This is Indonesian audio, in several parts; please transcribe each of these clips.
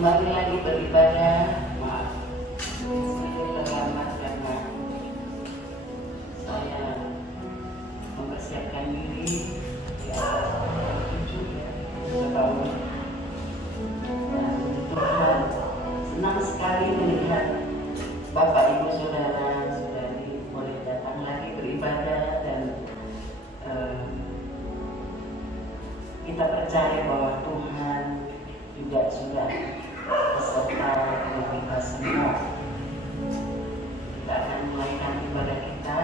kembali lagi beribadah. Maaf, sedikit terlambat karena saya mempersiapkan diri ya 7 tahun. Dan Tuhan senang sekali melihat Bapak Ibu Saudara saudari boleh datang lagi beribadah dan kita percaya bahwa Tuhan juga sudah beserta dengan kita semua. Kita akan mulaikan ibadah kita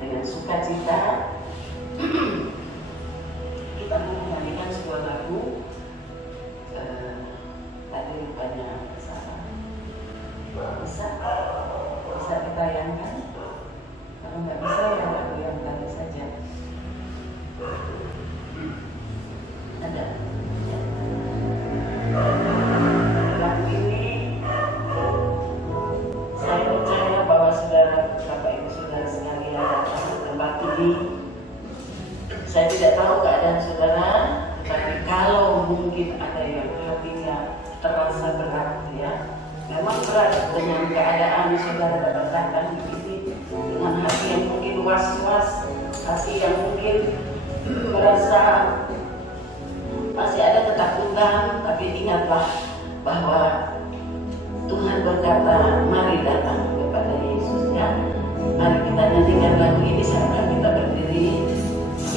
dengan sukacita. Kita menyanyikan sebuah lagu. Tadi banyak salah. Bisa ditayangkan? Kalau nggak bisa ya lagu yang tadi saja. Ada. Lagu ini saya percaya bahwa saudara, Bapak Ibu Saudara sekalian datang ke tempat ini. Saya tidak tahu keadaan saudara, tetapi kalau mungkin ada yang hatinya terasa berat ya, memang berat dengan keadaan saudara dapat datang di sini dengan hati yang mungkin was-was, hati yang mungkin merasa masih ada ketakutan, tapi ingatlah bahwa Tuhan berkata, mari datang kepada Yesus ya. Mari kita nyanyikan lagu ini sampai kita berdiri.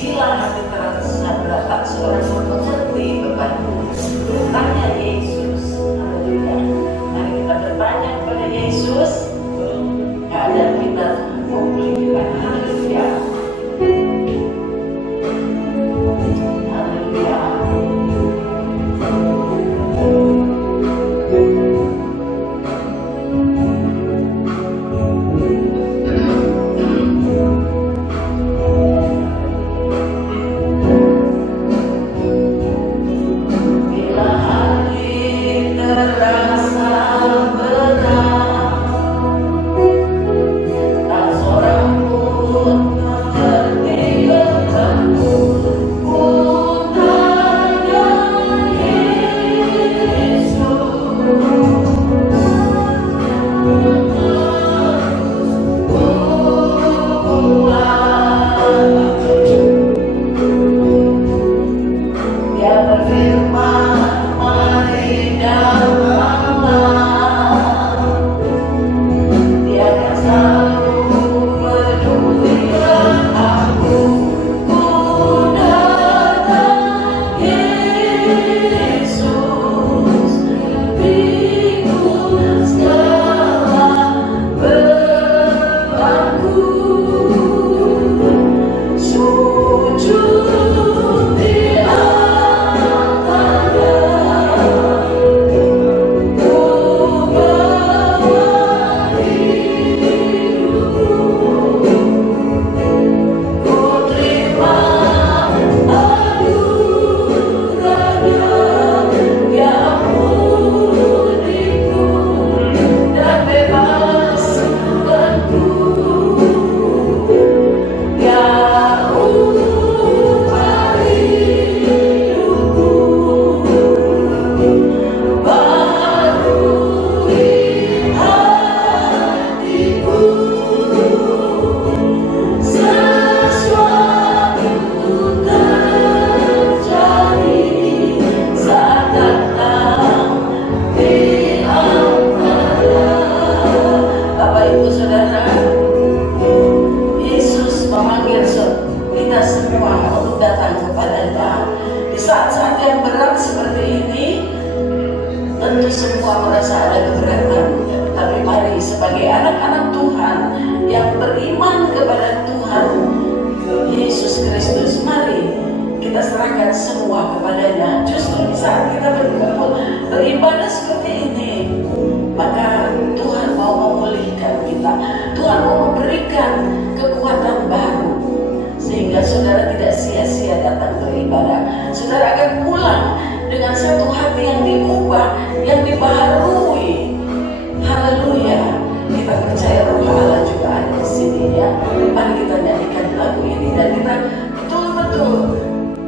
Bila hati terasa berat, tak seorang pun mengerti bebanmu. Tanya Yesus. Haleluya. Mari kita bertanya kepada Yesus. Keadaan kita memulihkan. Haleluya.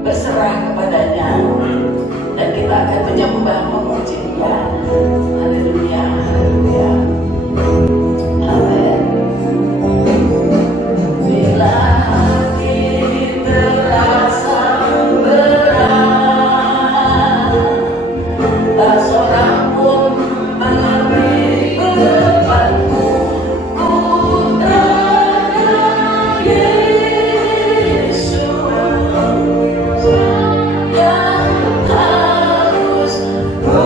Berserah kepadanya dan kita akan menyembah, puji-pujian. Haleluya, haleluya. Amin. Bila hati terasa berat, tak seorang pun mengerti bebanku, ku tanya Yesus yang harus ku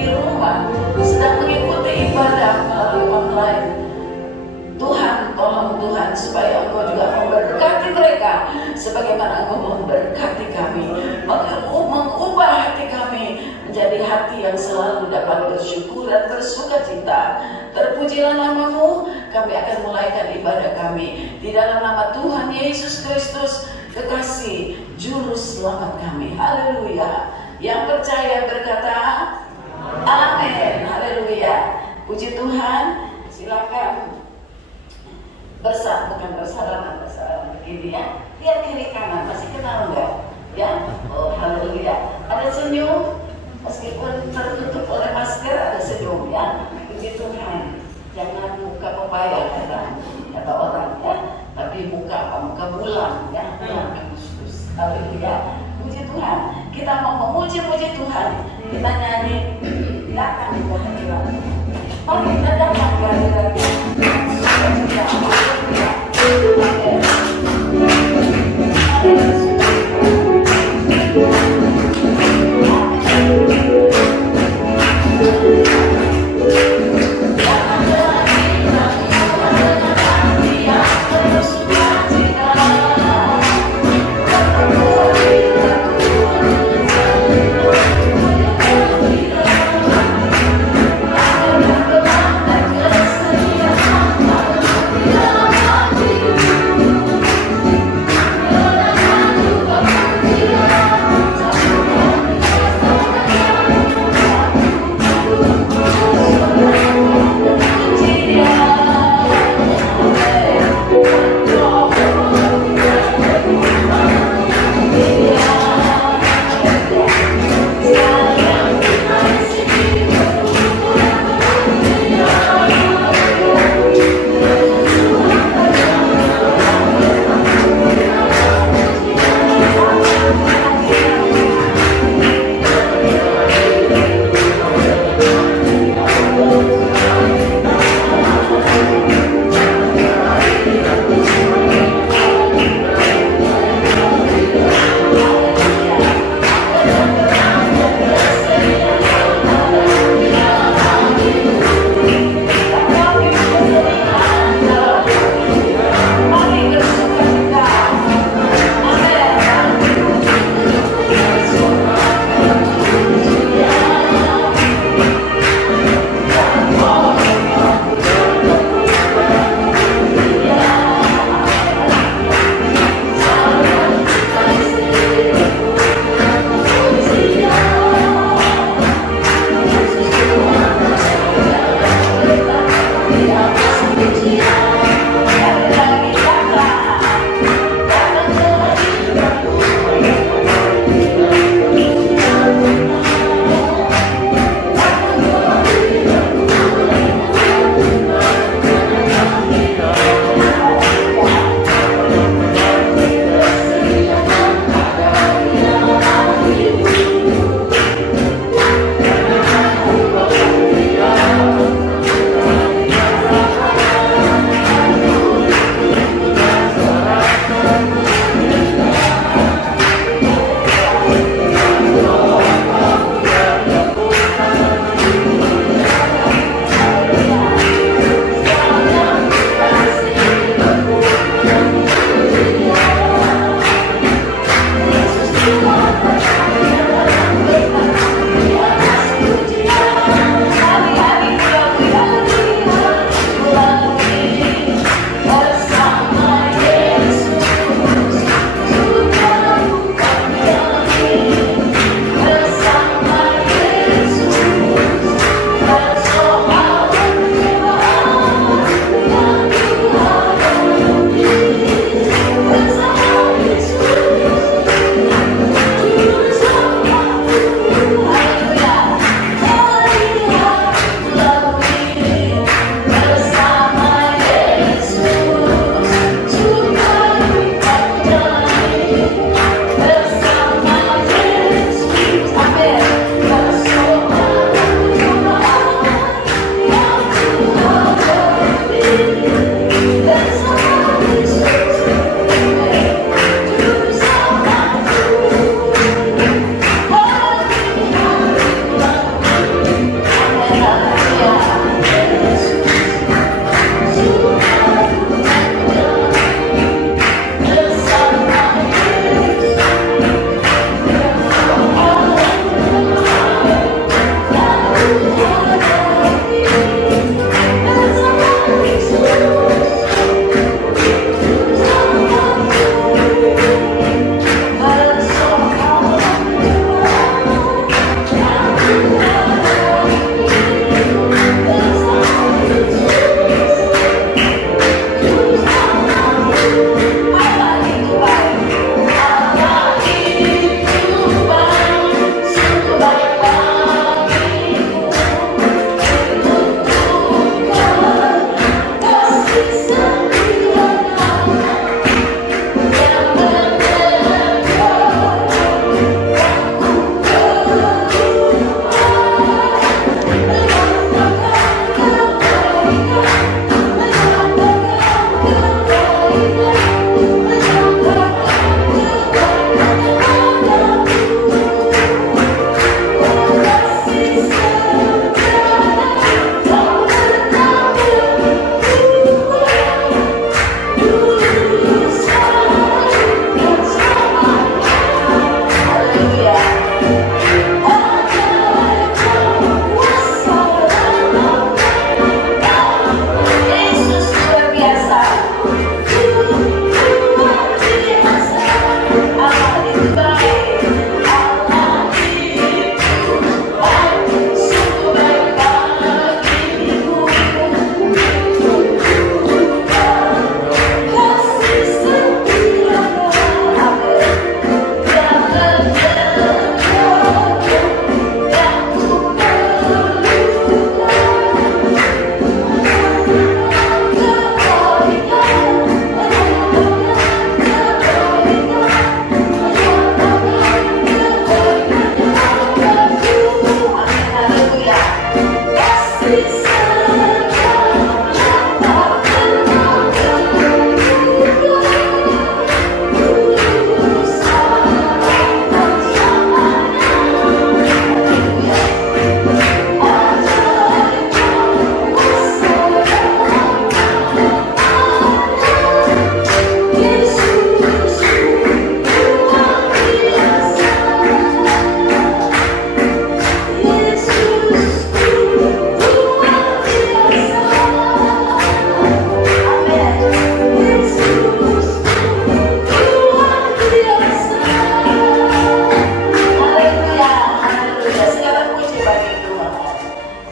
di rumah sedang mengikuti ibadah melalui online. Tuhan, tolong Tuhan supaya Engkau juga memberkati mereka sebagaimana Engkau memberkati kami, mengubah hati kami menjadi hati yang selalu dapat bersyukur dan bersuka cita. Terpujilah namamu. Kami akan mulaikan ibadah kami di dalam nama Tuhan Yesus Kristus, kekasih juru selamat kami. Haleluya. Yang percaya berkata amin. Haleluya. Puji Tuhan. Silakan bukan bersalaman begini ya. Lihat kiri kanan, masih kenal enggak? Ya, oh haleluya. Ada senyum, meskipun tertutup oleh masker ada senyum ya. Puji Tuhan. Jangan muka pepaya kata orang ya, tapi muka bulan ya, bulan Agustus. Haleluya. Puji Tuhan. Kita mau memuji-puji Tuhan. Kita nyanyi datang di kehadiran. Mari kita datang di hadirat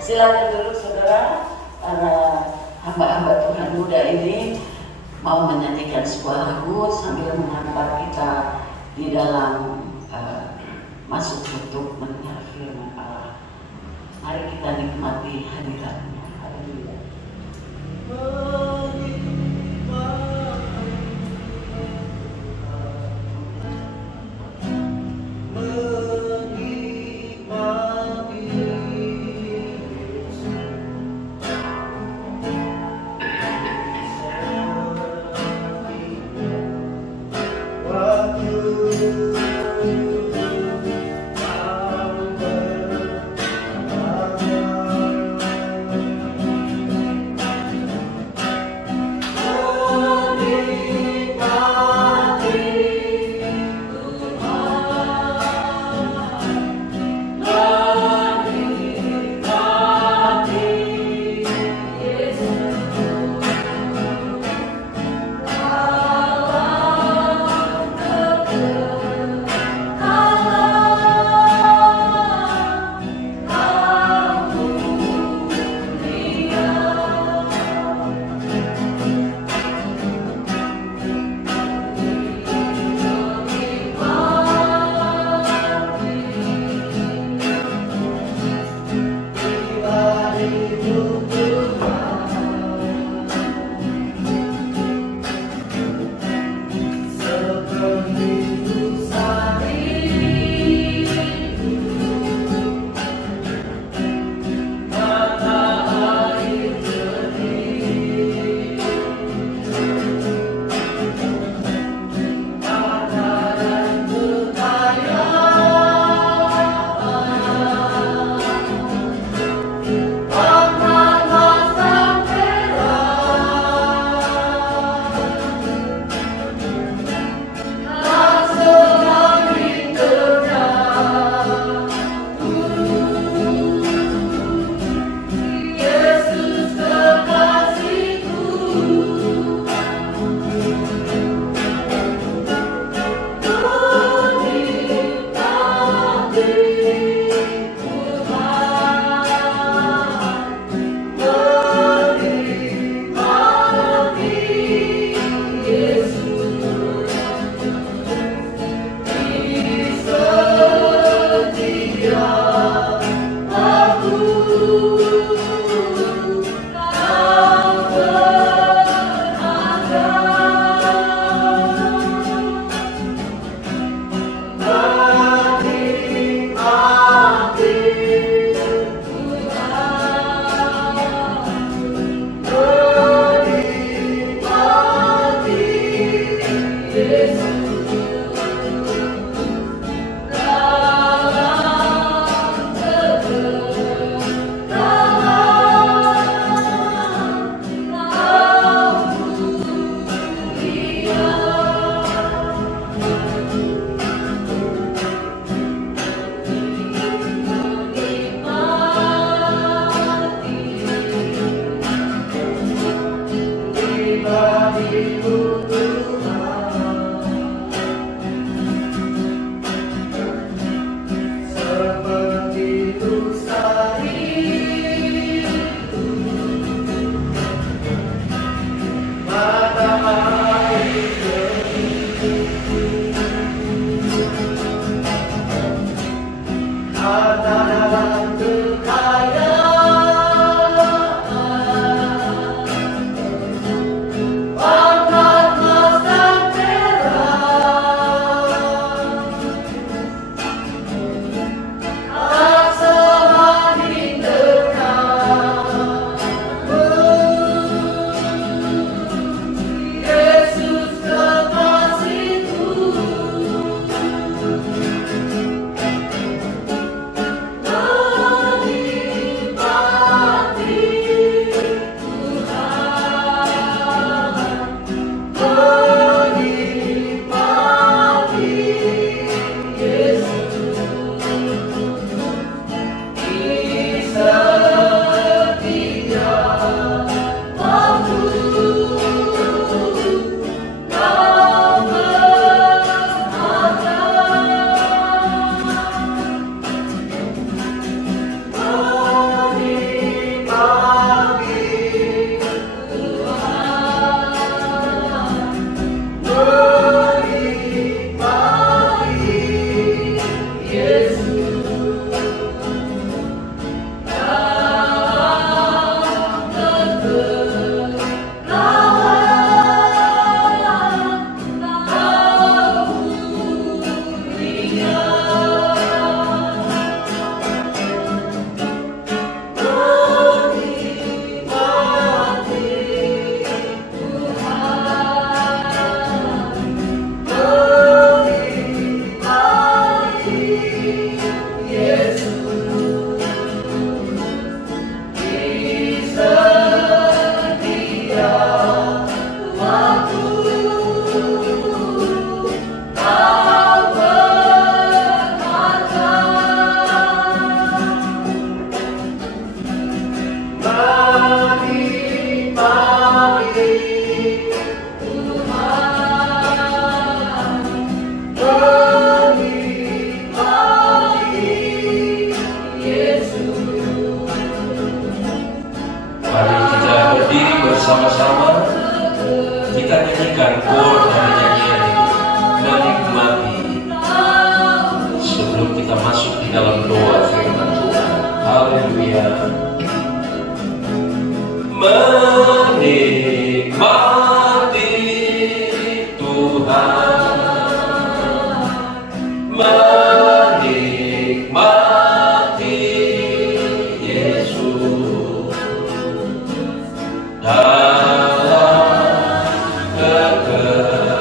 Silakan duduk saudara. Para hamba-hamba Tuhan muda ini mau menyanyikan sebuah lagu sambil menghantar kita di dalam masuk untuk mendengar firman Allah. Mari kita nikmati hadiratnya. Haleluya. bersama-sama kita nyanyikan chord dari nyanyian ini, menikmati, sebelum kita masuk di dalam doa firman Tuhan. Haleluya. Menikmati Tuhan, menikmati Yesus dalam kekekalan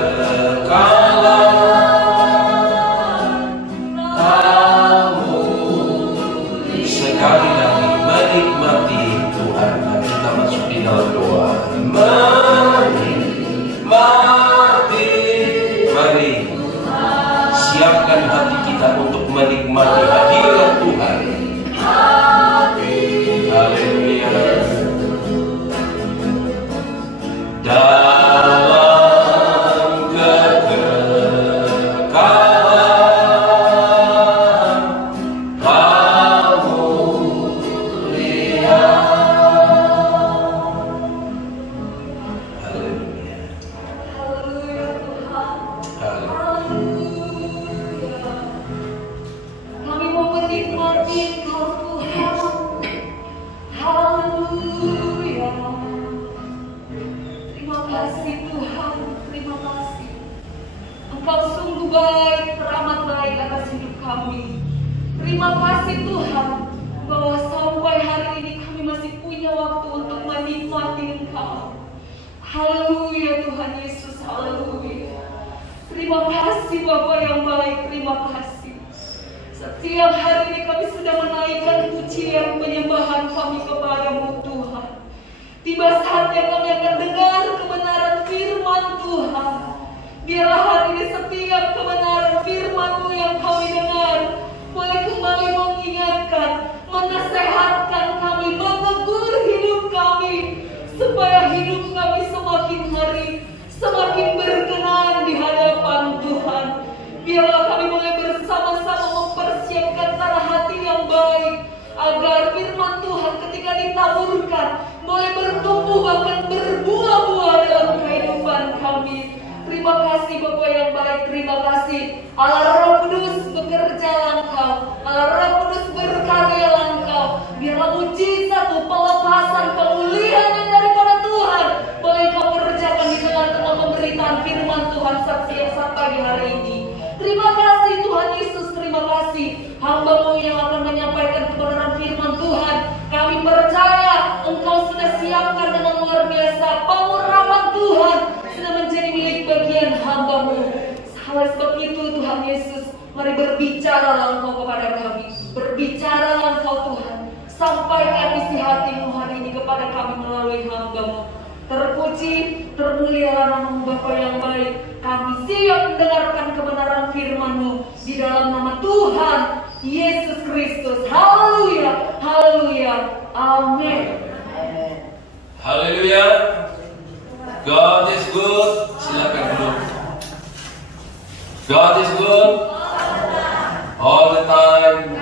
kamu. Sekali lagi, menikmati Tuhan. Dan kita masuk di dalam doa. Menikmati. Mari siapkan hati kita untuk menikmati hadirat Tuhan. Haleluya. Dalam kekekalan kamu lihat. Haleluya. Haleluya Tuhan. Haleluya. Kami mau menikmati Engkau Tuhan. Haleluya. Terima kasih Tuhan, terima kasih. Engkau sungguh baik, teramat baik atas hidup kami. Terima kasih Tuhan, bahwa sampai hari ini kami masih punya waktu untuk menikmati Engkau. Haleluya Tuhan Yesus, haleluya. Terima kasih Bapa yang baik, terima kasih. Setiap hari ini kami sudah menaikkan pujian penyembahan kami kepadamu Tuhan. Tiba saatnya kami akan dengar kebenaran firman Tuhan. Biarlah hari ini setiap kebenaran firman-Mu yang kami dengar boleh kembali mengingatkan, menasehatkan kami, menegur hidup kami, supaya hidup kami semakin hari semakin berkenan di hadapan Tuhan. Biarlah kami boleh bersama-sama mempersiapkan tanah hati yang baik, agar firman Tuhan ketika ditaburkan boleh bertumbuh bahkan berbuah-buah dalam kehidupan kami. Terima kasih Bapa yang baik, terima kasih Allah Roh Kudus bekerja langkau, Allah Roh Kudus berkarya langkau. Biarlah mujizat, pelepasan, pemulihan yang daripada Tuhan boleh Kau kerjakan di tengah-tengah pemberitaan firman Tuhan sampai hari ini. Terima kasih Tuhan Yesus, terima kasih hamba-Mu yang akan menyampaikan kebenaran firman Tuhan. Kami percaya Engkau sudah siapkan dengan luar biasa. Pengurapan Tuhan sudah menjadi milik bagian hamba-Mu. Oleh sebab itu Tuhan Yesus, mari berbicaralah Engkau kepada kami. Berbicaralah Engkau Tuhan. Sampaikan isi hati-Mu hari ini kepada kami melalui hamba-Mu. Terpuji, termulialah nama-Mu Bapa yang baik. Kami siap mendengarkan kebenaran firman-Mu di dalam nama Tuhan Yesus Kristus. Haleluya, haleluya, amin. Haleluya. God is good. Silakan duduk. God is good all the time.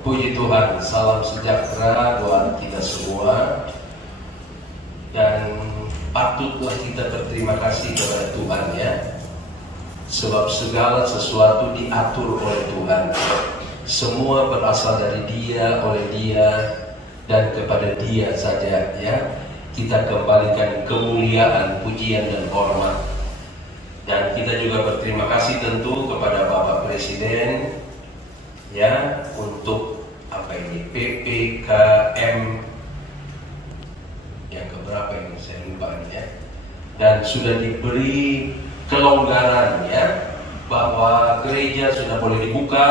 Puji Tuhan. Salam sejahtera buat kita semua. Dan patutlah kita berterima kasih kepada Tuhan ya. Sebab segala sesuatu diatur oleh Tuhan. Semua berasal dari Dia, oleh Dia, dan kepada Dia saja ya. Kita kembalikan kemuliaan, pujian dan hormat. Dan kita juga berterima kasih tentu kepada Bapak Presiden ya, untuk apa ini, PPKM yang keberapa ini saya lupa ya. Dan sudah diberi kelonggaran ya, bahwa gereja sudah boleh dibuka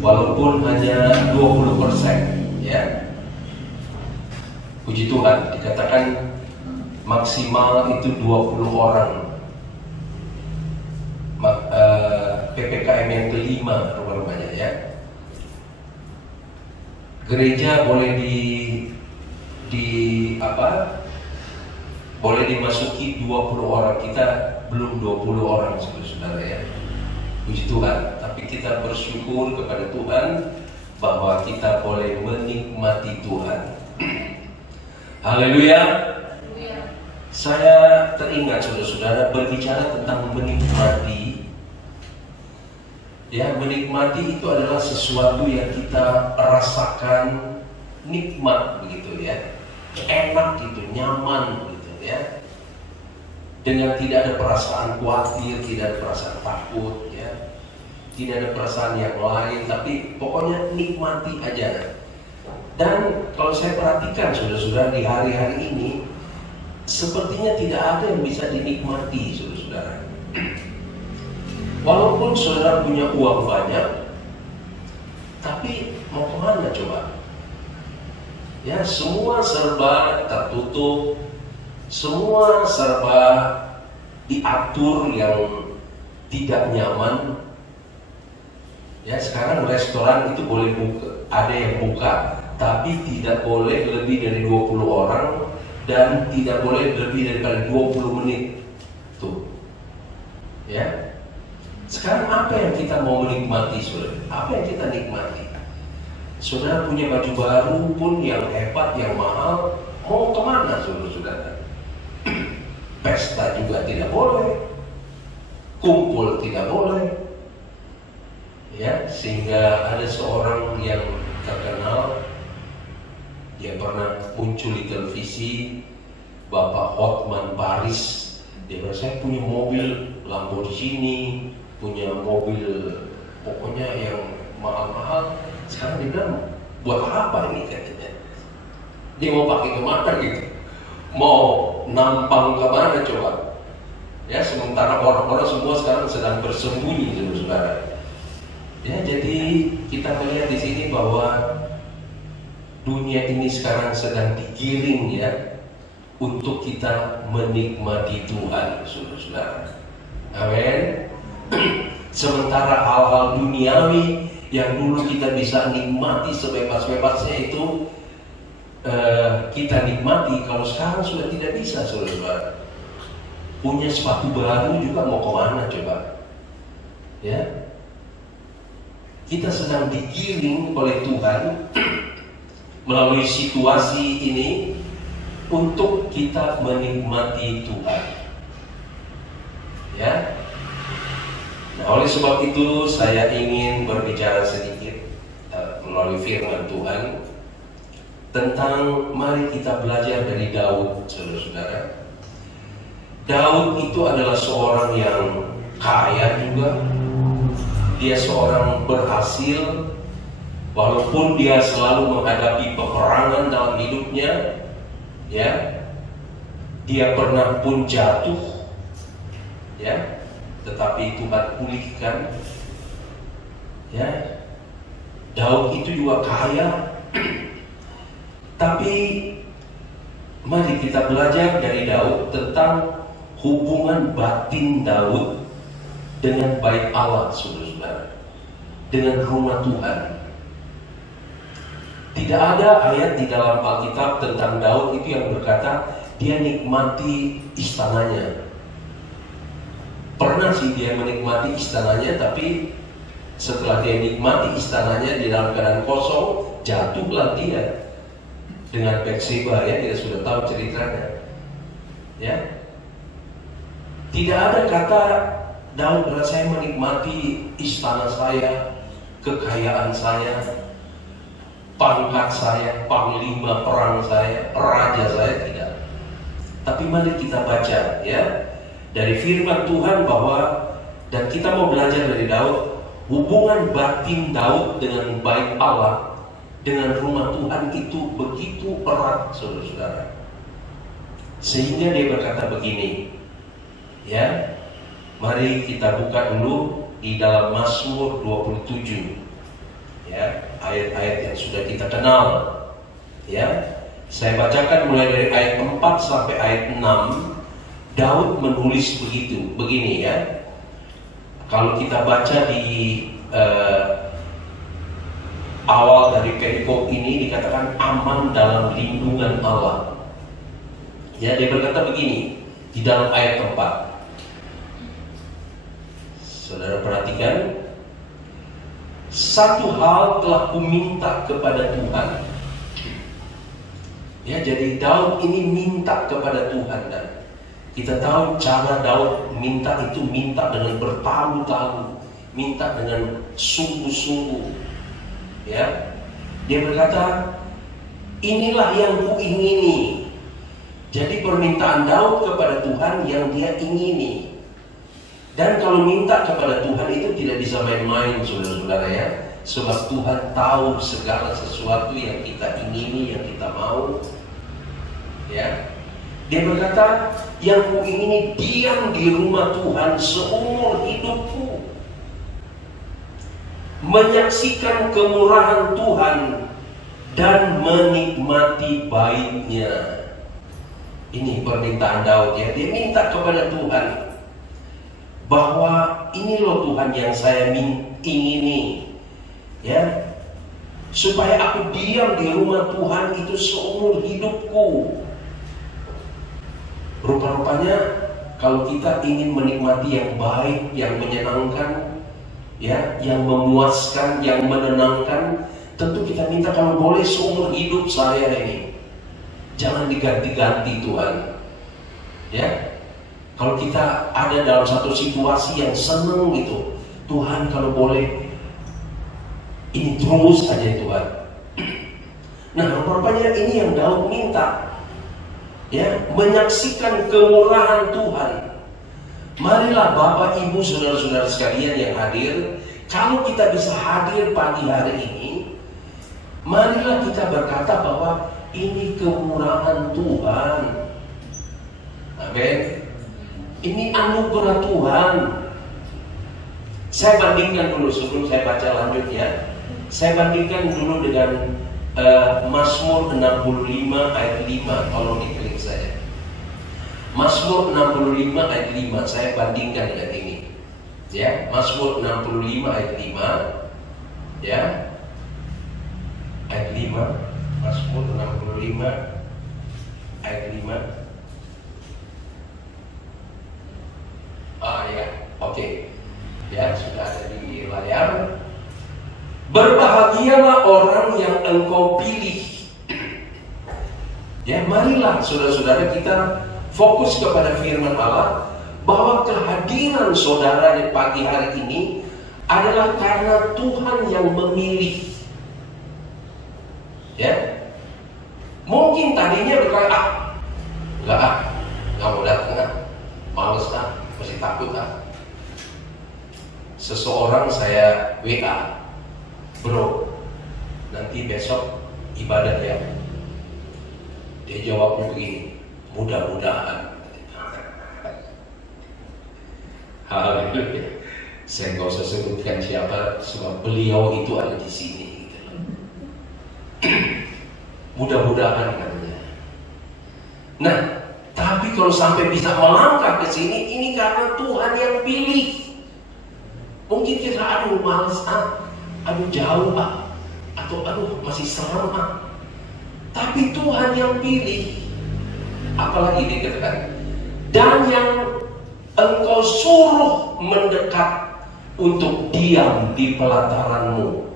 walaupun hanya 20% ya. Puji Tuhan, dikatakan maksimal itu 20 orang. PPKM yang kelima rupanya ya. Gereja boleh boleh dimasuki 20 orang. Kita belum 20 orang saudara ya. Puji Tuhan. Tapi kita bersyukur kepada Tuhan bahwa kita boleh menikmati Tuhan. Haleluya. Saya teringat saudara-saudara berbicara tentang menikmati. Ya, menikmati itu adalah sesuatu yang kita rasakan nikmat begitu ya, enak gitu, nyaman gitu ya, dengan tidak ada perasaan khawatir, tidak ada perasaan takut ya, tidak ada perasaan yang lain, tapi pokoknya nikmati aja. Dan kalau saya perhatikan saudara-saudara di hari-hari ini, sepertinya tidak ada yang bisa dinikmati saudara-saudara. Walaupun saudara punya uang banyak, tapi mau kemana coba? Ya, semua serba tertutup, semua serba diatur yang tidak nyaman. Ya, sekarang restoran itu boleh buka, ada yang buka, tapi tidak boleh lebih dari 20 orang dan tidak boleh lebih daripada 20 menit. Tuh. Ya. Sekarang apa yang kita mau menikmati, saudara? Apa yang kita nikmati? Saudara punya baju baru pun yang hebat, yang mahal, mau kemana saudara-saudara? Pesta juga tidak boleh, kumpul tidak boleh. Ya, sehingga ada seorang yang terkenal, dia pernah muncul di televisi, Bapak Hotman Paris. Dia bilang, saya punya mobil Lamborghini, punya mobil pokoknya yang mahal-mahal. Sekarang dia bilang, buat apa ini katanya? Dia mau pakai kemana gitu? Mau nampang kemana coba? Ya, sementara orang-orang semua sekarang sedang bersembunyi, saudara. Ya, jadi kita melihat di sini bahwa dunia ini sekarang sedang digiring ya untuk kita menikmati Tuhan, saudara-saudara. Amin. Sementara hal-hal duniawi yang dulu kita bisa nikmati sebebas-bebasnya itu kita nikmati, kalau sekarang sudah tidak bisa, saudara. Punya sepatu baru juga mau kemana coba? Ya, kita sedang digiring oleh Tuhan melalui situasi ini untuk kita menikmati Tuhan. Ya. Nah, oleh sebab itu saya ingin berbicara sedikit melalui firman Tuhan tentang mari kita belajar dari Daud, saudara-saudara. Daud itu adalah seorang yang kaya juga. Dia seorang berhasil, walaupun dia selalu menghadapi peperangan dalam hidupnya, ya. Dia pernah pun jatuh, ya. Tetapi Tuhan pulihkan. Ya, Daud itu juga kaya. Tapi mari kita belajar dari Daud tentang hubungan batin Daud dengan bait Allah, saudara-saudara, dengan rumah Tuhan. Tidak ada ayat di dalam Alkitab tentang Daud itu yang berkata dia nikmati istananya. Pernah sih dia menikmati istananya, tapi setelah dia nikmati istananya di dalam keadaan kosong, jatuhlah dia dengan Bathsheba, ya, kita sudah tahu ceritanya. Ya, tidak ada kata Daud saya menikmati istana saya, kekayaan saya, pangkat saya, panglima perang saya, raja saya, tidak. Tapi mari kita baca ya dari firman Tuhan bahwa, dan kita mau belajar dari Daud, hubungan batin Daud dengan bait Allah, dengan rumah Tuhan itu begitu erat, saudara-saudara. Sehingga dia berkata begini, ya, mari kita buka dulu di dalam Mazmur 27, ya, ayat-ayat yang sudah kita kenal, ya. Saya bacakan mulai dari ayat 4 sampai ayat 6. Daud menulis begini ya. Kalau kita baca di awal dari perikop ini dikatakan aman dalam lindungan Allah. Ya, dia berkata begini di dalam ayat 4. Saudara perhatikan, satu hal telah kuminta kepada Tuhan, Ya, jadi Daud ini minta kepada Tuhan, dan kita tahu cara Daud minta itu minta dengan bertalu-talu, minta dengan sungguh-sungguh. Ya, dia berkata, inilah yang kuingini. Jadi permintaan Daud kepada Tuhan yang dia ingini. Dan kalau minta kepada Tuhan itu tidak bisa main-main, saudara-saudara ya. Sebab Tuhan tahu segala sesuatu yang kita ingini, yang kita mau. Ya, dia berkata, yang kuingini diam di rumah Tuhan seumur hidupku, menyaksikan kemurahan Tuhan dan menikmati baiknya. Ini permintaan Daud ya. Dia minta kepada Tuhan bahwa ini loh Tuhan yang saya ingini, ya, supaya aku diam di rumah Tuhan itu seumur hidupku. Rupa-rupanya kalau kita ingin menikmati yang baik, yang menyenangkan, ya, yang memuaskan, yang menenangkan, tentu kita minta kalau boleh seumur hidup saya ini jangan diganti-ganti Tuhan. Ya, kalau kita ada dalam satu situasi yang seneng gitu, Tuhan kalau boleh ini terus aja Tuhan. Nah, rupanya ini yang Daud minta, ya, menyaksikan kemurahan Tuhan. Marilah Bapak Ibu saudara-saudara sekalian yang hadir, kalau kita bisa hadir pagi hari ini, marilah kita berkata bahwa ini kemurahan Tuhan. Amin. Ini anugerah Tuhan. Saya bandingkan dulu sebelum saya baca lanjut ya. Saya bandingkan dulu dengan Mazmur 65 ayat 5. Tolong diklik saya. Mazmur 65 ayat 5. Saya bandingkan dengan ini. Ya, Mazmur 65 ayat 5. Ya. Ayat 5. Mazmur 65 ayat 5. Ya, oke. Ya, sudah ada di layar. Berbahagialah orang yang engkau pilih. Ya, marilah saudara-saudara kita fokus kepada firman Allah, bahwa kehadiran saudara di pagi hari ini adalah karena Tuhan yang memilih. Ya, mungkin tadinya berkata, nggak mau datang, males masih takut Seseorang saya WA, bro, nanti besok ibadat ya. Dia jawabnya begini, mudah-mudahan. Haleluya. Saya nggak usah sebutkan siapa, sebab beliau itu ada di sini. Mudah-mudahan katanya. Nah, tapi kalau sampai bisa melangkah ke sini, ini karena Tuhan yang pilih. Mungkin kita aduh males aduh jauh atau aduh masih serem Tapi Tuhan yang pilih. Apalagi dikatakan, dan yang engkau suruh mendekat untuk diam di pelataranmu.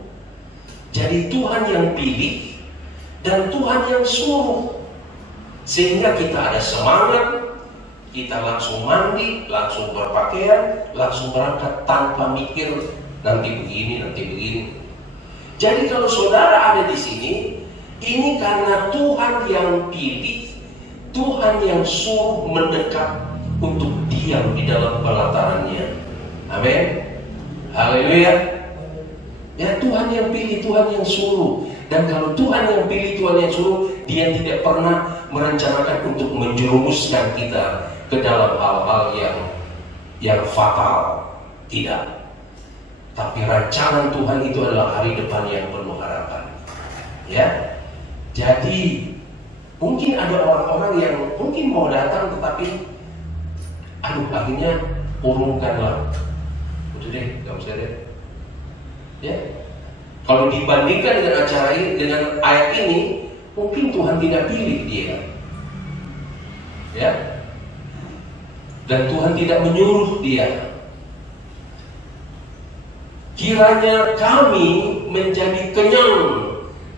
Jadi Tuhan yang pilih dan Tuhan yang suruh, sehingga kita ada semangat, kita langsung mandi, langsung berpakaian, langsung berangkat tanpa mikir nanti begini. Jadi kalau saudara ada di sini, ini karena Tuhan yang pilih, Tuhan yang suruh mendekat untuk diam di dalam pelatarannya. Amin. Haleluya. Ya, Tuhan yang pilih, Tuhan yang suruh. Dan kalau Tuhan yang pilih, Tuhan yang suruh, Dia tidak pernah merencanakan untuk menjerumuskan kita ke dalam hal-hal yang fatal. Tidak. Tapi rancangan Tuhan itu adalah hari depan yang penuh harapan. Ya. Jadi mungkin ada orang-orang yang mungkin mau datang tetapi akhirnya urungkanlah. Udah deh, gak usah deh. Ya. Kalau dibandingkan dengan acara ini, dengan ayat ini, mungkin Tuhan tidak pilih dia. Ya. Dan Tuhan tidak menyuruh dia. Kiranya kami menjadi kenyang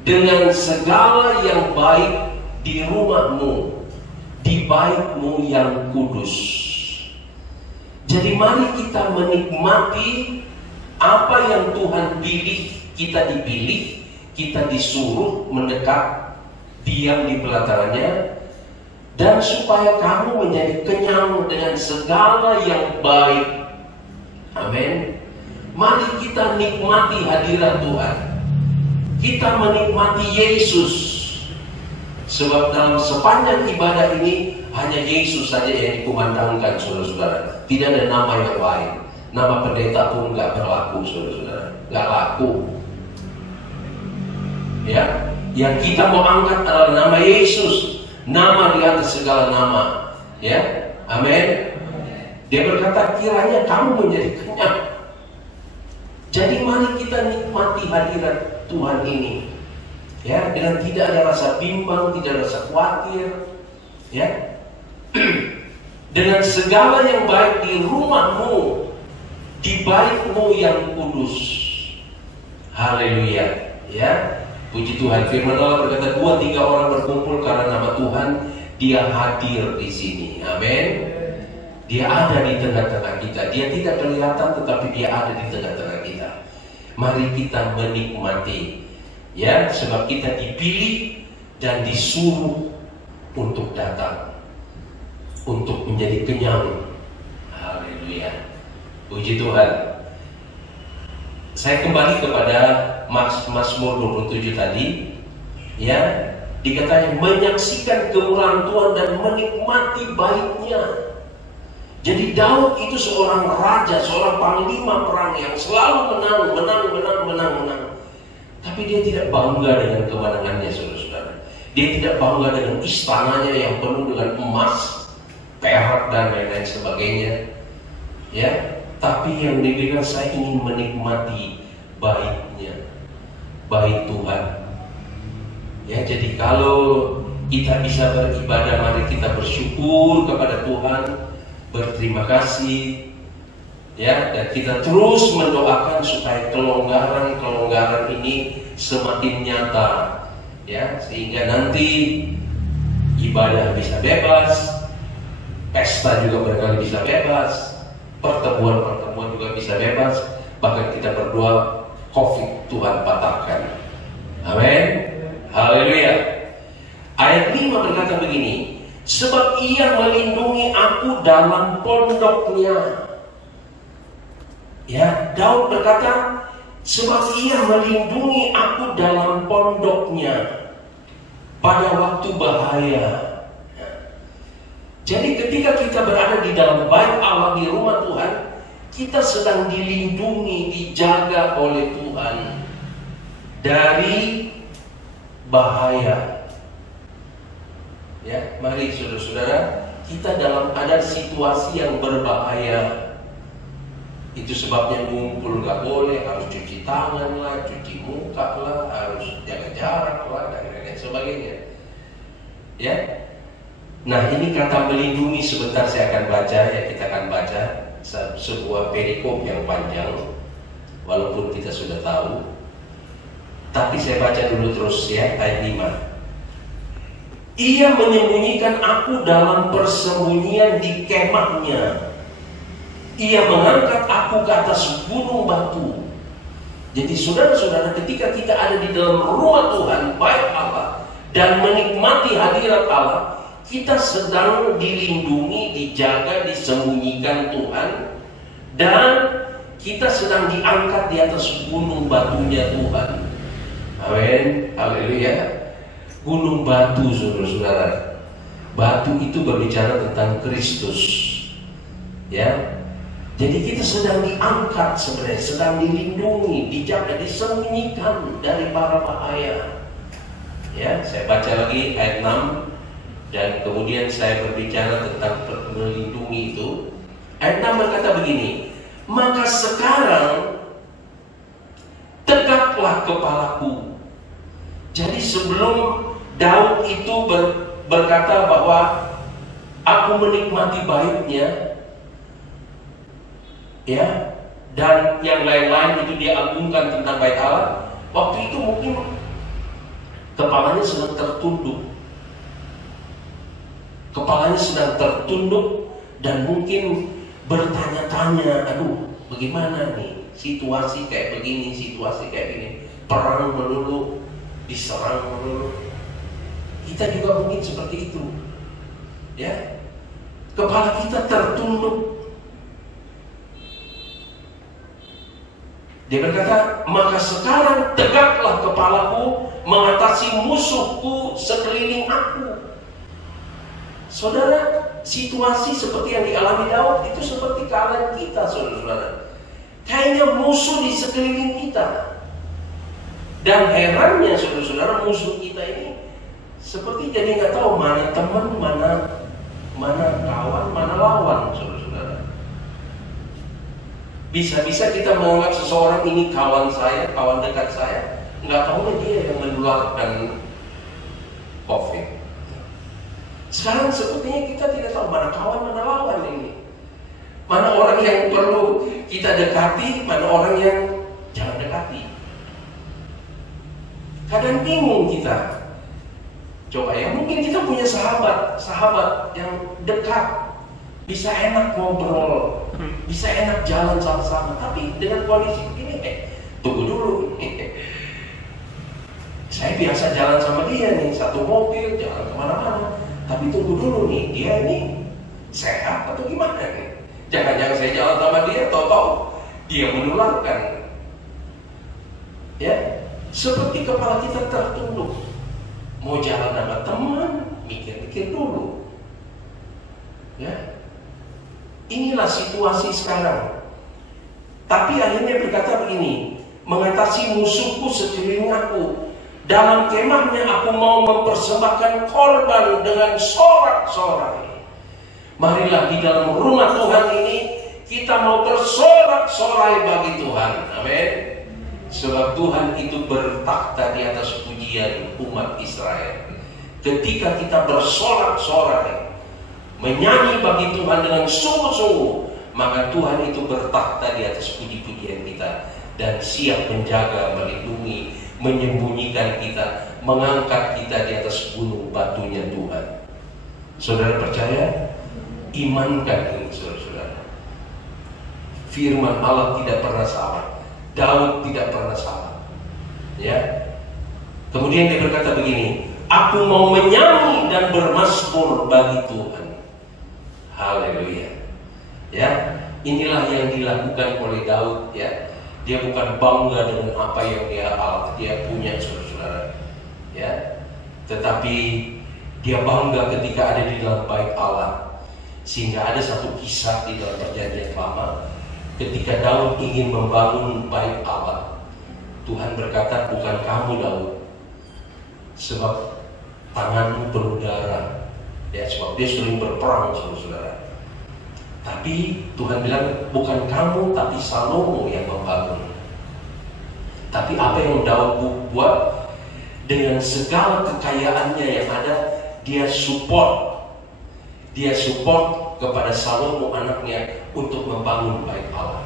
dengan segala yang baik di rumahmu, di baitmu yang kudus. Jadi mari kita menikmati apa yang Tuhan pilih. Kita dipilih, kita disuruh mendekat, diam di pelatarannya, dan supaya kamu menjadi kenyang dengan segala yang baik. Amin. Mari kita nikmati hadirat Tuhan. Kita menikmati Yesus. Sebab dalam sepanjang ibadah ini hanya Yesus saja yang dikumandangkan, saudara-saudara. Tidak ada nama yang lain. Nama pendeta pun nggak berlaku, saudara-saudara. Nggak laku. Ya, yang kita mau angkat adalah nama Yesus, nama di atas segala nama. Ya, amin. Dia berkata, kiranya kamu menjadi kenyang. Jadi mari kita nikmati hadirat Tuhan ini. Ya, dengan tidak ada rasa bimbang, tidak ada rasa khawatir. Ya, dengan segala yang baik di rumahmu, di baitmu yang kudus. Haleluya. Ya, puji Tuhan. Firman Allah berkata, 2-3 orang berkumpul karena nama Tuhan, Dia hadir di sini. Amin. Dia ada di tengah-tengah kita. Dia tidak kelihatan, tetapi Dia ada di tengah-tengah kita. Mari kita menikmati. Ya, sebab kita dipilih dan disuruh untuk datang, untuk menjadi kenyang. Haleluya. Puji Tuhan. Saya kembali kepada Mazmur 27 tadi. Ya, dikatakan menyaksikan kemurahan Tuhan dan menikmati baiknya. Jadi Daud itu seorang raja, seorang panglima perang yang selalu menang. Tapi dia tidak bangga dengan kemenangannya, saudara-saudara. Dia tidak bangga dengan istananya yang penuh dengan emas, perak dan lain-lain sebagainya. Ya, tapi yang diberikan, saya ingin menikmati baiknya, baik Tuhan. Ya, jadi kalau kita bisa beribadah, mari kita bersyukur kepada Tuhan, berterima kasih. Ya, dan kita terus mendoakan supaya kelonggaran ini semakin nyata, ya, sehingga nanti ibadah bisa bebas, pesta juga barangkali bisa bebas, pertemuan juga bisa bebas, bahkan kita berdoa COVID Tuhan patahkan. Amin. Haleluya. Ayat 5 berkata begini, sebab Ia melindungi aku dalam pondoknya. Ya, Daud berkata, sebab Ia melindungi aku dalam pondoknya pada waktu bahaya. Jadi ketika kita berada di dalam bait Allah, di rumah Tuhan, kita sedang dilindungi, dijaga oleh Tuhan dari bahaya. Ya, mari saudara-saudara, kita dalam ada situasi yang berbahaya. Itu sebabnya ngumpul nggak boleh, harus cuci tangan lah, cuci muka lah, harus jaga jarak lah, dan lain-lain sebagainya. Ya, nah ini kata melindungi, sebentar saya akan baca, ya, kita akan baca sebuah perikop yang panjang, walaupun kita sudah tahu. Tapi saya baca dulu terus ya, ayat 5. Ia menyembunyikan aku dalam persembunyian di kemahnya. Ia mengangkat aku ke atas gunung batu. Jadi saudara-saudara, ketika kita ada di dalam rumah Tuhan, bait Allah, dan menikmati hadirat Allah, kita sedang dilindungi, dijaga, disembunyikan Tuhan, dan kita sedang diangkat di atas gunung batunya Tuhan. Amin. Haleluya. Gunung batu, saudara-saudara. Batu itu berbicara tentang Kristus. Ya. Jadi kita sedang diangkat sebenarnya, sedang dilindungi, dijaga, disembunyikan dari para bahaya. Ya, saya baca lagi ayat 6 dan kemudian saya berbicara tentang melindungi itu. Ayat 6 berkata begini, maka sekarang tegaklah kepalaku. Jadi sebelum Daud itu berkata bahwa aku menikmati baiknya, ya, dan yang lain-lain itu dia agungkan tentang bait Allah. Waktu itu mungkin kepalanya sedang tertunduk, Kepalanya sedang tertunduk dan mungkin bertanya-tanya, aduh bagaimana nih situasi kayak begini, situasi kayak gini, perang melulu, diserang melulu. Kita juga mungkin seperti itu, ya. Kepala kita tertunduk. Dia berkata, maka sekarang tegaklah kepalaku mengatasi musuhku sekeliling aku. Saudara, situasi seperti yang dialami Daud itu seperti keadaan kita, saudara-saudara. Kayaknya musuh di sekeliling kita. Dan herannya, saudara-saudara, musuh kita ini seperti jadi nggak tahu mana teman, mana kawan, mana lawan, saudara-saudara. Bisa-bisa kita menganggap seseorang ini kawan saya, kawan dekat saya, nggak tahu dia yang menularkan COVID. Sekarang sepertinya kita tidak tahu mana kawan, mana lawan ini. Mana orang yang perlu kita dekati, mana orang yang jangan dekati. Kadang bingung kita. Coba ya, mungkin kita punya sahabat yang dekat, bisa enak ngobrol, bisa enak jalan sama-sama. Tapi dengan kondisi begini, tunggu dulu. Saya biasa jalan sama dia nih, satu mobil, jalan kemana-mana. Tapi tunggu dulu nih, dia ini sehat atau gimana nih? Jangan-jangan saya jalan sama dia, tahu-tahu dia menularkan. Ya, seperti kepala kita tertunduk. Mau jalan sama teman, mikir-mikir dulu. Ya, inilah situasi sekarang. Tapi akhirnya berkata begini, mengatasi musuhku sekeliling aku. Dalam kemahnya aku mau mempersembahkan korban dengan sorak-sorai. Marilah di dalam rumah Tuhan ini kita mau bersorak-sorai bagi Tuhan. Amin. Sebab Tuhan itu bertakhta di atas pujian umat Israel. Ketika kita bersorak-sorai, menyanyi bagi Tuhan dengan sungguh-sungguh, maka Tuhan itu bertakhta di atas puji-pujian kita dan siap menjaga, melindungi, menyembunyikan kita, mengangkat kita di atas gunung batunya Tuhan. Saudara percaya? Imankan ini, saudara-saudara. Firman Allah tidak pernah salah. Daud tidak pernah salah. Ya. Kemudian dia berkata begini, aku mau menyanyi dan bermazmur bagi Tuhan. Haleluya. Ya, inilah yang dilakukan oleh Daud, ya. Dia bukan bangga dengan apa yang dia punya, saudara-saudara. Ya. Tetapi dia bangga ketika ada di dalam bait Allah. Sehingga ada satu kisah di dalam Perjanjian Lama, ketika Daud ingin membangun bait Allah, Tuhan berkata, bukan kamu Daud, sebab tanganmu berdarah, ya, sebab dia sering berperang, saudara-saudara. Tapi Tuhan bilang, bukan kamu, tapi Salomo yang membangun. Tapi apa yang Daud buat, dengan segala kekayaannya yang ada, dia support kepada Salomo anaknya untuk membangun bait Allah.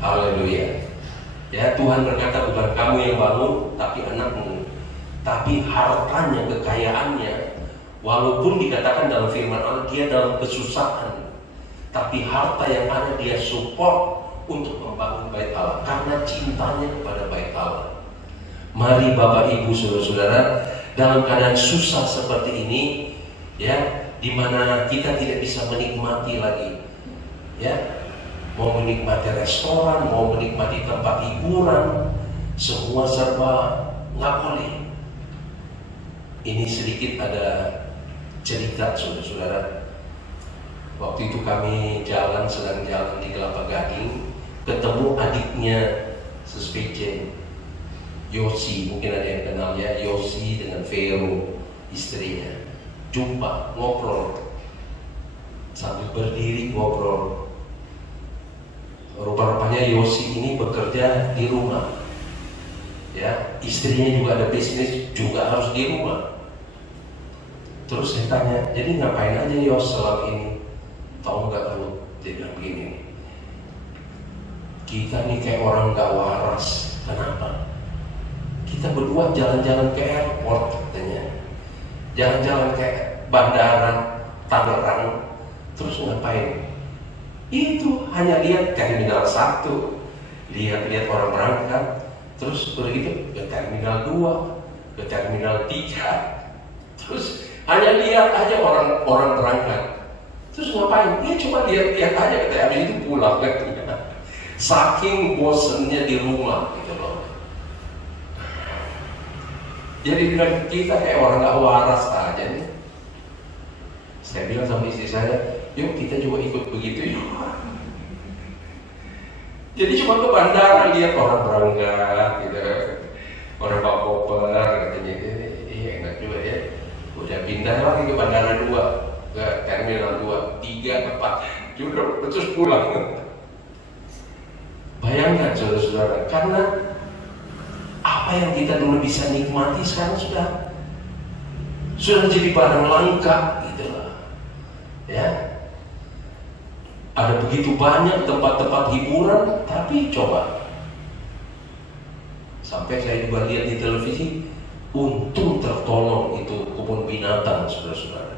Haleluya. Ya, Tuhan berkata, bukan kamu yang bangun, tapi anakmu. Tapi hartanya, kekayaannya, walaupun dikatakan dalam firman Allah dia dalam kesusahan, tapi harta yang ada dia support untuk membangun bait Allah karena cintanya kepada bait Allah. Mari Bapak Ibu saudara-saudara, dalam keadaan susah seperti ini, ya, di mana kita tidak bisa menikmati lagi, ya, mau menikmati restoran, mau menikmati tempat hiburan, semua serba nggak boleh. Ini sedikit ada cerita, saudara-saudara. Waktu itu kami sedang jalan di Kelapa Gading, ketemu adiknya SPJ, Yosi, mungkin ada yang kenal ya, Yosi dengan Vero, istrinya. Jumpa, ngobrol, sambil berdiri ngobrol. Rupa-rupanya Yosi ini bekerja di rumah, ya, istrinya juga ada bisnis, juga harus di rumah. Terus saya tanya, jadi ngapain aja Yos selama ini? Tahu nggak kamu? Dia bilang begini, kita nih kayak orang nggak waras. Kenapa? Kita berdua jalan-jalan ke airport katanya, jalan-jalan kayak bandara Tangerang, terus ngapain? Itu hanya lihat terminal 1, lihat orang berangkat, terus udah gitu ke terminal 2, ke terminal 3, terus hanya lihat aja orang berangkat. Terus ngapain? Dia cuma lihat aja, habis itu pulang kan. Saking bosennya di rumah gitu loh. Jadi bilang kita kayak orang gak waras aja nih. Saya bilang sama istri saya, yuk kita juga ikut begitu yuk. Jadi cuma ke bandara lihat orang berangkat gitu, orang bawa koper katanya, enak juga ya. Udah pindah lagi ke bandara 2, ke terminal 2, 3, 4, juga terus pulang. Bayangkan saudara-saudara, karena apa yang kita dulu bisa nikmati sekarang sudah jadi barang langka gitu loh. Ya. Ada begitu banyak tempat-tempat hiburan, tapi coba. Sampai saya juga lihat di televisi, untung tertolong itu kebun binatang saudara-saudara.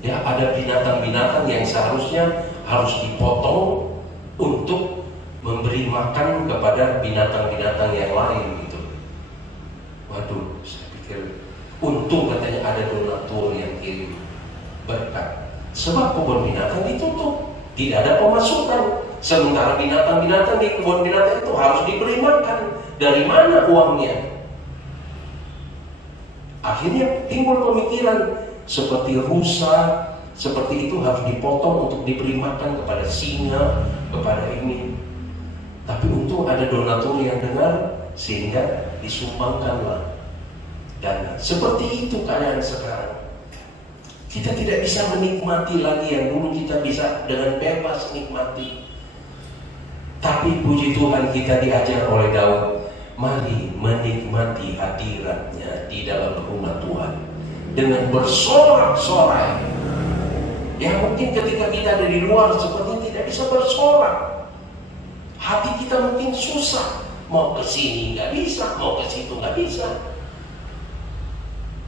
Ya, ada binatang-binatang yang seharusnya harus dipotong untuk memberi makan kepada binatang-binatang yang lain gitu. Waduh, saya pikir untung katanya ada donatur yang kirim berkat. Sebab kebun binatang ditutup, tidak ada pemasukan. Sementara binatang-binatang di kebun binatang itu harus diberi makan. Dari mana uangnya? Akhirnya timbul pemikiran seperti rusa, seperti itu harus dipotong untuk diberi makan kepada singa, kepada ini. Tapi untung ada donatur yang dengar sehingga disumbangkanlah. Dan seperti itu keadaan sekarang. Kita tidak bisa menikmati lagi yang dulu kita bisa dengan bebas nikmati. Tapi puji Tuhan kita diajar oleh Daud, mari menikmati hadiratnya di dalam rumah Tuhan dengan bersorak-sorai. Ya mungkin ketika kita ada di luar sepertinya tidak bisa bersorak. Hati kita mungkin susah, mau ke sini nggak bisa, mau ke situ nggak bisa.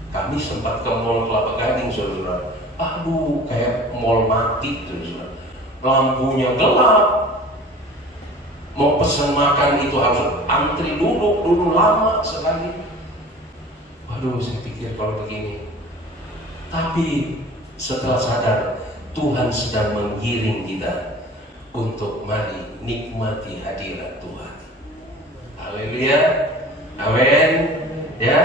Kami sempat ke mall Kelapa Gading, saudara. Aduh, kayak mall mati, saudara. Lampunya gelap. Mau pesan makan itu harus antri dulu lama sekali. Waduh, saya pikir kalau begini. Tapi setelah sadar, Tuhan sedang menggiring kita untuk mari nikmati hadirat Tuhan. Haleluya, amin. Ya,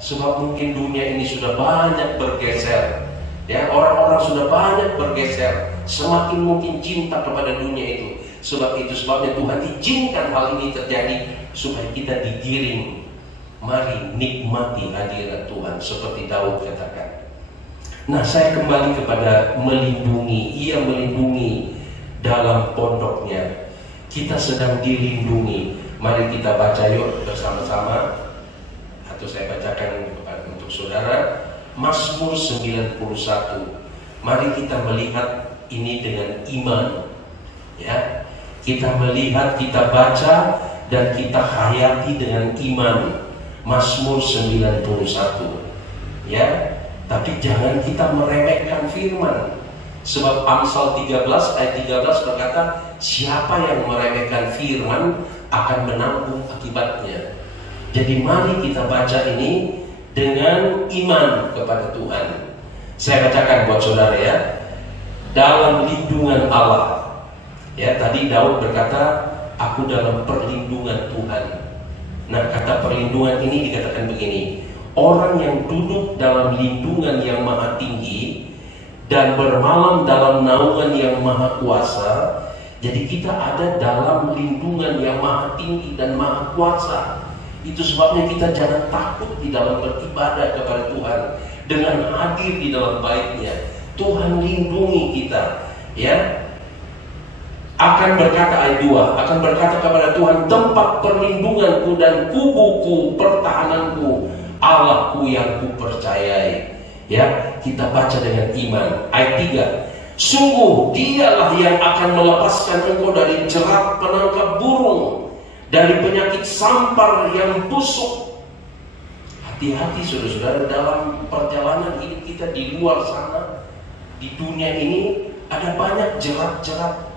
sebab mungkin dunia ini sudah banyak bergeser. Ya, orang-orang sudah banyak bergeser. Semakin mungkin cinta kepada dunia itu. Sebab itu sebabnya Tuhan izinkan hal ini terjadi supaya kita digiring. Mari nikmati hadirat Tuhan seperti Daud katakan. Nah, saya kembali kepada melindungi. Ia melindungi dalam pondoknya. Kita sedang dilindungi. Mari kita baca yuk bersama-sama. Atau saya bacakan untuk saudara. Mazmur 91. Mari kita melihat ini dengan iman. Ya, kita melihat, kita baca dan kita hayati dengan iman. Mazmur 91. Ya, tapi jangan kita meremehkan firman. Sebab Amsal 13 ayat 13 berkata, siapa yang meremehkan firman akan menanggung akibatnya. Jadi mari kita baca ini dengan iman kepada Tuhan. Saya bacakan buat saudara ya. Dalam lindungan Allah. Ya, tadi Daud berkata, aku dalam perlindungan Tuhan. Nah, kata perlindungan ini dikatakan begini. Orang yang duduk dalam lindungan yang maha tinggi dan bermalam dalam naungan yang maha kuasa. Jadi kita ada dalam lindungan yang maha tinggi dan maha kuasa. Itu sebabnya kita jangan takut di dalam beribadah kepada Tuhan. Dengan hadir di dalam baitnya, Tuhan lindungi kita. Ya, akan berkata ayat 2, akan berkata kepada Tuhan, tempat perlindunganku dan kubuku, pertahananku, Allahku yang kupercayai. Ya, kita baca dengan iman. Ayat 3, sungguh dialah yang akan melepaskan engkau dari jerat penangkap burung, dari penyakit sampar yang busuk. hati-hati saudara-saudara, dalam perjalanan hidup kita di luar sana, di dunia ini ada banyak jerat-jerat.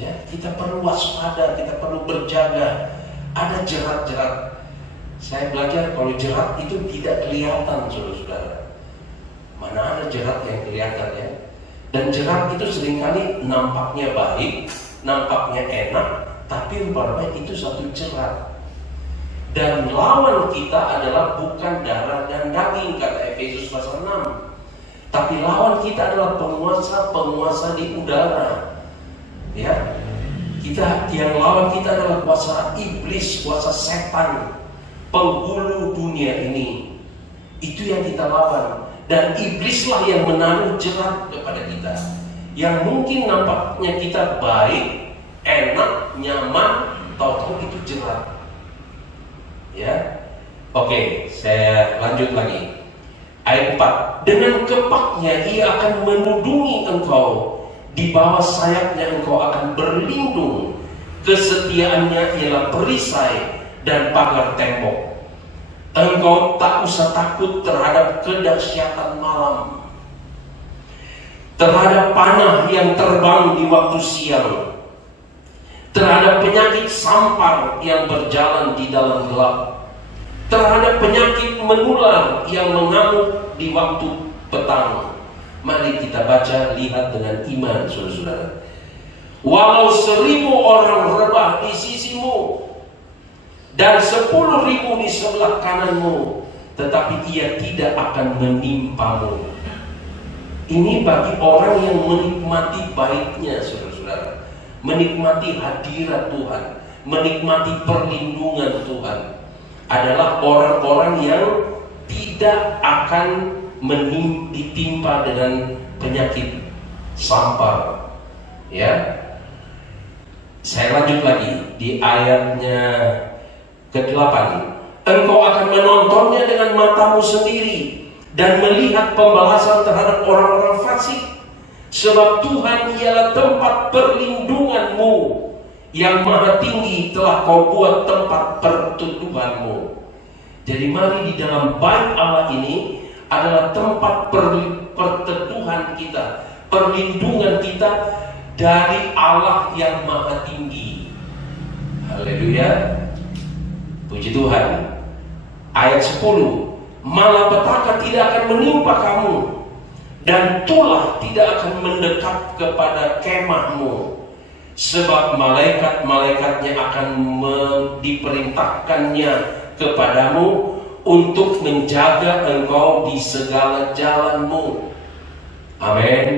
Ya, kita perlu waspada, kita perlu berjaga. Ada jerat-jerat. Saya belajar kalau jerat itu tidak kelihatan, saudara-saudara. Mana ada jerat yang kelihatan ya. Dan jerat itu seringkali nampaknya baik, nampaknya enak, tapi rupanya itu satu jerat. Dan lawan kita adalah bukan darah dan daging, kata Efesus pasal 6. Tapi lawan kita adalah penguasa-penguasa di udara. Ya, yang lawan kita adalah kuasa iblis, kuasa setan, penghulu dunia ini. Itu yang kita lawan. Dan iblislah yang menaruh jerat kepada kita, yang mungkin nampaknya kita baik, enak, nyaman, tahu-tahu itu jerat. Ya, oke, saya lanjut lagi. Ayat 4. Dengan kepaknya ia akan menudungi engkau, di bawah sayapnya engkau akan berlindung. Kesetiaannya ialah perisai dan pagar tembok. Engkau tak usah takut terhadap kedahsyatan malam, terhadap panah yang terbang di waktu siang, terhadap penyakit sampar yang berjalan di dalam gelap, terhadap penyakit menular yang mengamuk di waktu petang. Mari kita baca, lihat dengan iman, saudara-saudara. Walau 1000 orang rebah di sisimu dan 10.000 di sebelah kananmu, tetapi ia tidak akan menimpamu. Ini bagi orang yang menikmati baiknya, saudara-saudara, menikmati hadirat Tuhan, menikmati perlindungan Tuhan, adalah orang-orang yang tidak akan ditimpa dengan penyakit sampar. Ya, saya lanjut lagi di ayatnya ke-8. Engkau akan menontonnya dengan matamu sendiri dan melihat pembalasan terhadap orang-orang fasik, sebab Tuhan ialah tempat perlindunganmu, yang maha tinggi telah kau buat tempat perteduhanmu. Jadi mari di dalam bait Allah ini adalah tempat perteduhan kita, perlindungan kita dari Allah yang maha tinggi. Haleluya, puji Tuhan. Ayat 10. Malapetaka tidak akan menimpa kamu, dan tulah tidak akan mendekat kepada kemahmu, sebab malaikat-malaikatnya akan diperintahkannya kepadamu untuk menjaga engkau di segala jalanmu. Amin.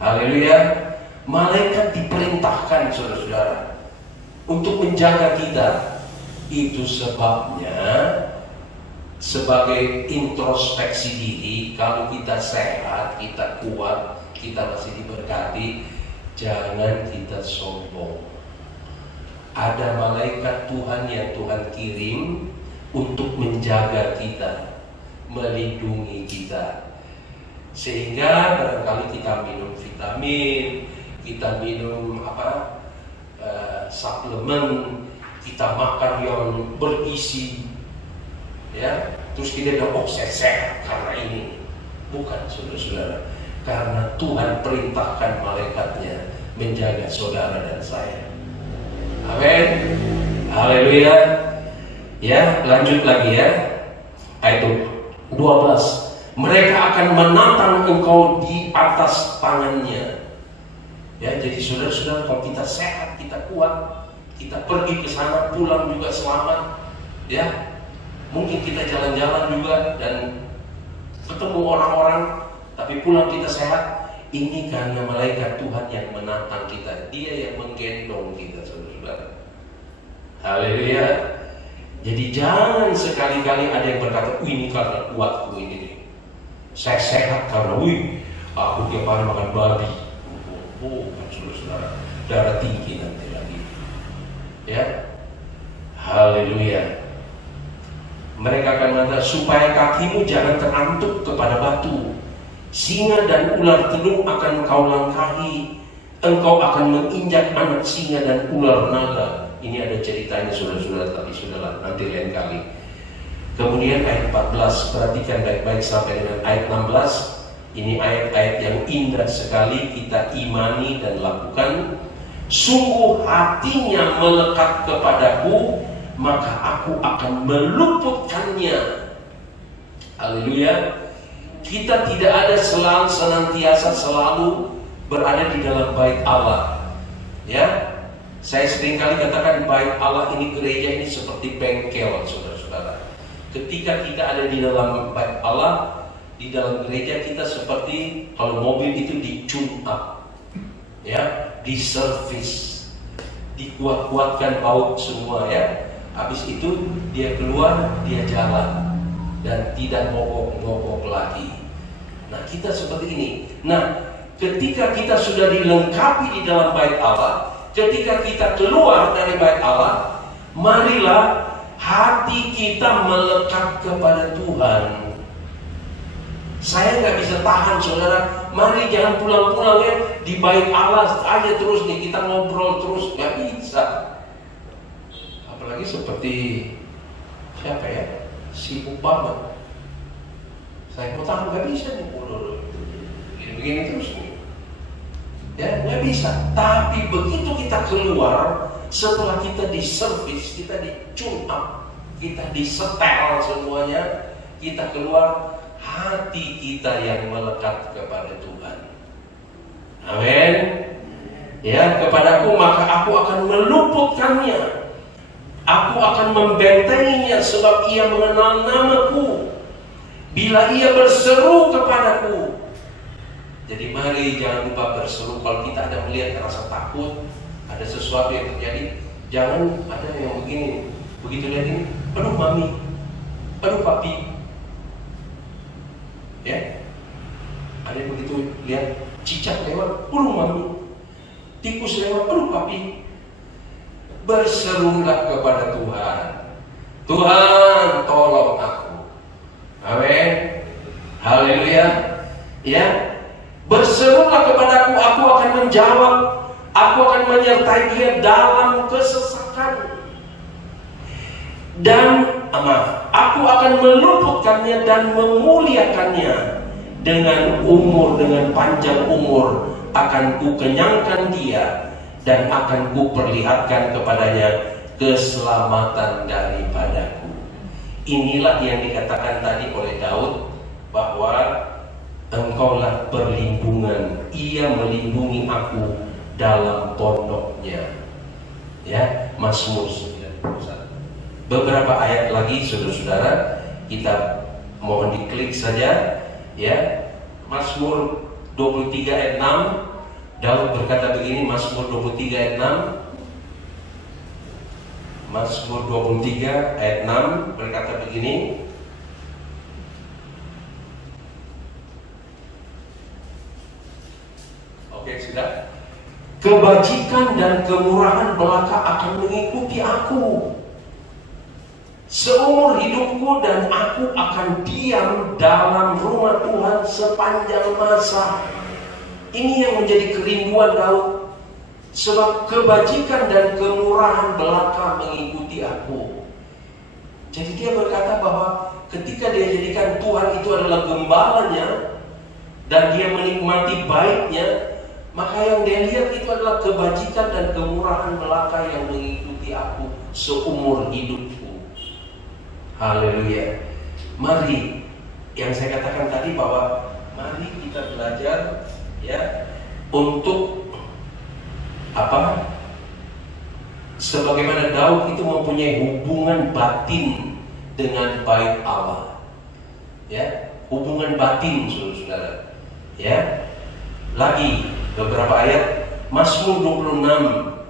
Haleluya. Malaikat diperintahkan, saudara-saudara, untuk menjaga kita. Itu sebabnya sebagai introspeksi diri, kalau kita sehat, kita kuat, kita masih diberkati, jangan kita sombong. Ada malaikat Tuhan yang Tuhan kirim untuk menjaga kita, melindungi kita. Sehingga barangkali kita minum vitamin, kita minum suplemen, kita makan yang bergizi, ya, terus kita bilang, oh saya sehat karena ini. Bukan, saudara-saudara, karena Tuhan perintahkan malaikatnya menjaga saudara dan saya. Amin. Haleluya. Ya, lanjut lagi ya. Ayat 12. Mereka akan menantang engkau di atas tangannya. Ya, jadi saudara-saudara, kalau kita sehat, kita kuat, kita pergi ke sana, pulang juga selamat. Ya, mungkin kita jalan-jalan juga dan ketemu orang-orang, tapi pulang kita sehat. Ini karena malaikat Tuhan yang menantang kita, dia yang menggendong kita, saudara-saudara. Haleluya. Jadi jangan sekali-kali ada yang berkata, ini karena kuatku ini, saya sehat karena aku tiap hari makan babi. Bukan, saudara-saudara, darah tinggi nanti lagi. Ya, haleluya. Mereka akan mengatakan, supaya kakimu jangan terantuk kepada batu, singa dan ular telung akan kau langkahi, engkau akan menginjak anak singa dan ular naga. Ini ada ceritanya, saudara-saudara, tapi sudahlah, nanti lain kali. Kemudian ayat 14, perhatikan baik-baik sampai dengan ayat 16. Ini ayat-ayat yang indah sekali, kita imani dan lakukan. Sungguh hatinya melekat kepadaku, maka aku akan meluputkannya. Haleluya. Kita tidak ada senantiasa selalu berada di dalam bait Allah. Ya, saya seringkali katakan bait Allah ini, gereja ini seperti bengkel, saudara-saudara. Ketika kita ada di dalam bait Allah, di dalam gereja kita seperti kalau mobil itu di-tune up, ya, diservis, dikuat-kuatkan baut semua, ya. Habis itu dia keluar, dia jalan dan tidak mogok-mogok lagi. Nah, kita seperti ini. Nah, ketika kita sudah dilengkapi di dalam bait Allah, ketika kita keluar dari bait Allah, marilah hati kita melekat kepada Tuhan. Saya nggak bisa tahan, saudara. Mari jangan pulang-pulang ya di bait Allah aja terus nih, kita ngobrol terus, nggak bisa. Apalagi seperti siapa ya, sibuk banget. Saya mau tahan, nggak bisa nih, begini terus nih. Ya, nggak bisa. Tapi begitu kita keluar, setelah kita diservis, kita di-tune up, kita disetel semuanya, kita keluar, hati kita yang melekat kepada Tuhan. Amin. Ya, kepadaku maka aku akan meluputkannya. Aku akan membentenginya sebab ia mengenal namaku. Bila ia berseru kepadaku. Jadi mari jangan lupa berseru. Kalau kita ada melihat rasa takut, ada sesuatu yang terjadi, jangan ada yang begini. Begitu lihat ini, aduh mami, aduh papi. Ya, ada yang begitu lihat cicak lewat, aduh mami, tikus lewat, aduh papi. Berserulah kepada Tuhan. Tuhan, tolong aku. Amin. Haleluya. Ya, berserulah kepadaku, aku akan menjawab. Aku akan menyertai dia dalam kesesakan. Dan aku akan meluputkannya dan memuliakannya. Dengan panjang umur akan ku kenyangkan dia, dan akan ku perlihatkan kepadanya keselamatan daripadaku. Inilah yang dikatakan tadi oleh Daud, bahwa engkaulah perlindungan, ia melindungi aku dalam pondoknya. Ya, Mazmur 91. Beberapa ayat lagi, saudara-saudara, kita mohon diklik saja, ya. Mazmur 23 ayat 6, Daud berkata begini, Mazmur 23 ayat 6. Mazmur 23 ayat 6 berkata begini. Oke, sudah. Kebajikan dan kemurahan belaka akan mengikuti aku seumur hidupku, dan aku akan diam dalam rumah Tuhan sepanjang masa. Ini yang menjadi kerinduan Daud. Sebab kebajikan dan kemurahan belaka mengikuti aku. Jadi dia berkata bahwa ketika dia jadikan Tuhan itu adalah gembalanya, dan dia menikmati baiknya, maka yang dia lihat itu adalah kebajikan dan kemurahan belaka yang mengikuti aku seumur hidupku. Haleluya. Mari, yang saya katakan tadi bahwa mari kita belajar, ya, untuk apa? Sebagaimana Daud itu mempunyai hubungan batin dengan bait Allah. Ya, hubungan batin, saudara-saudara. Ya. Lagi beberapa ayat, Mazmur 26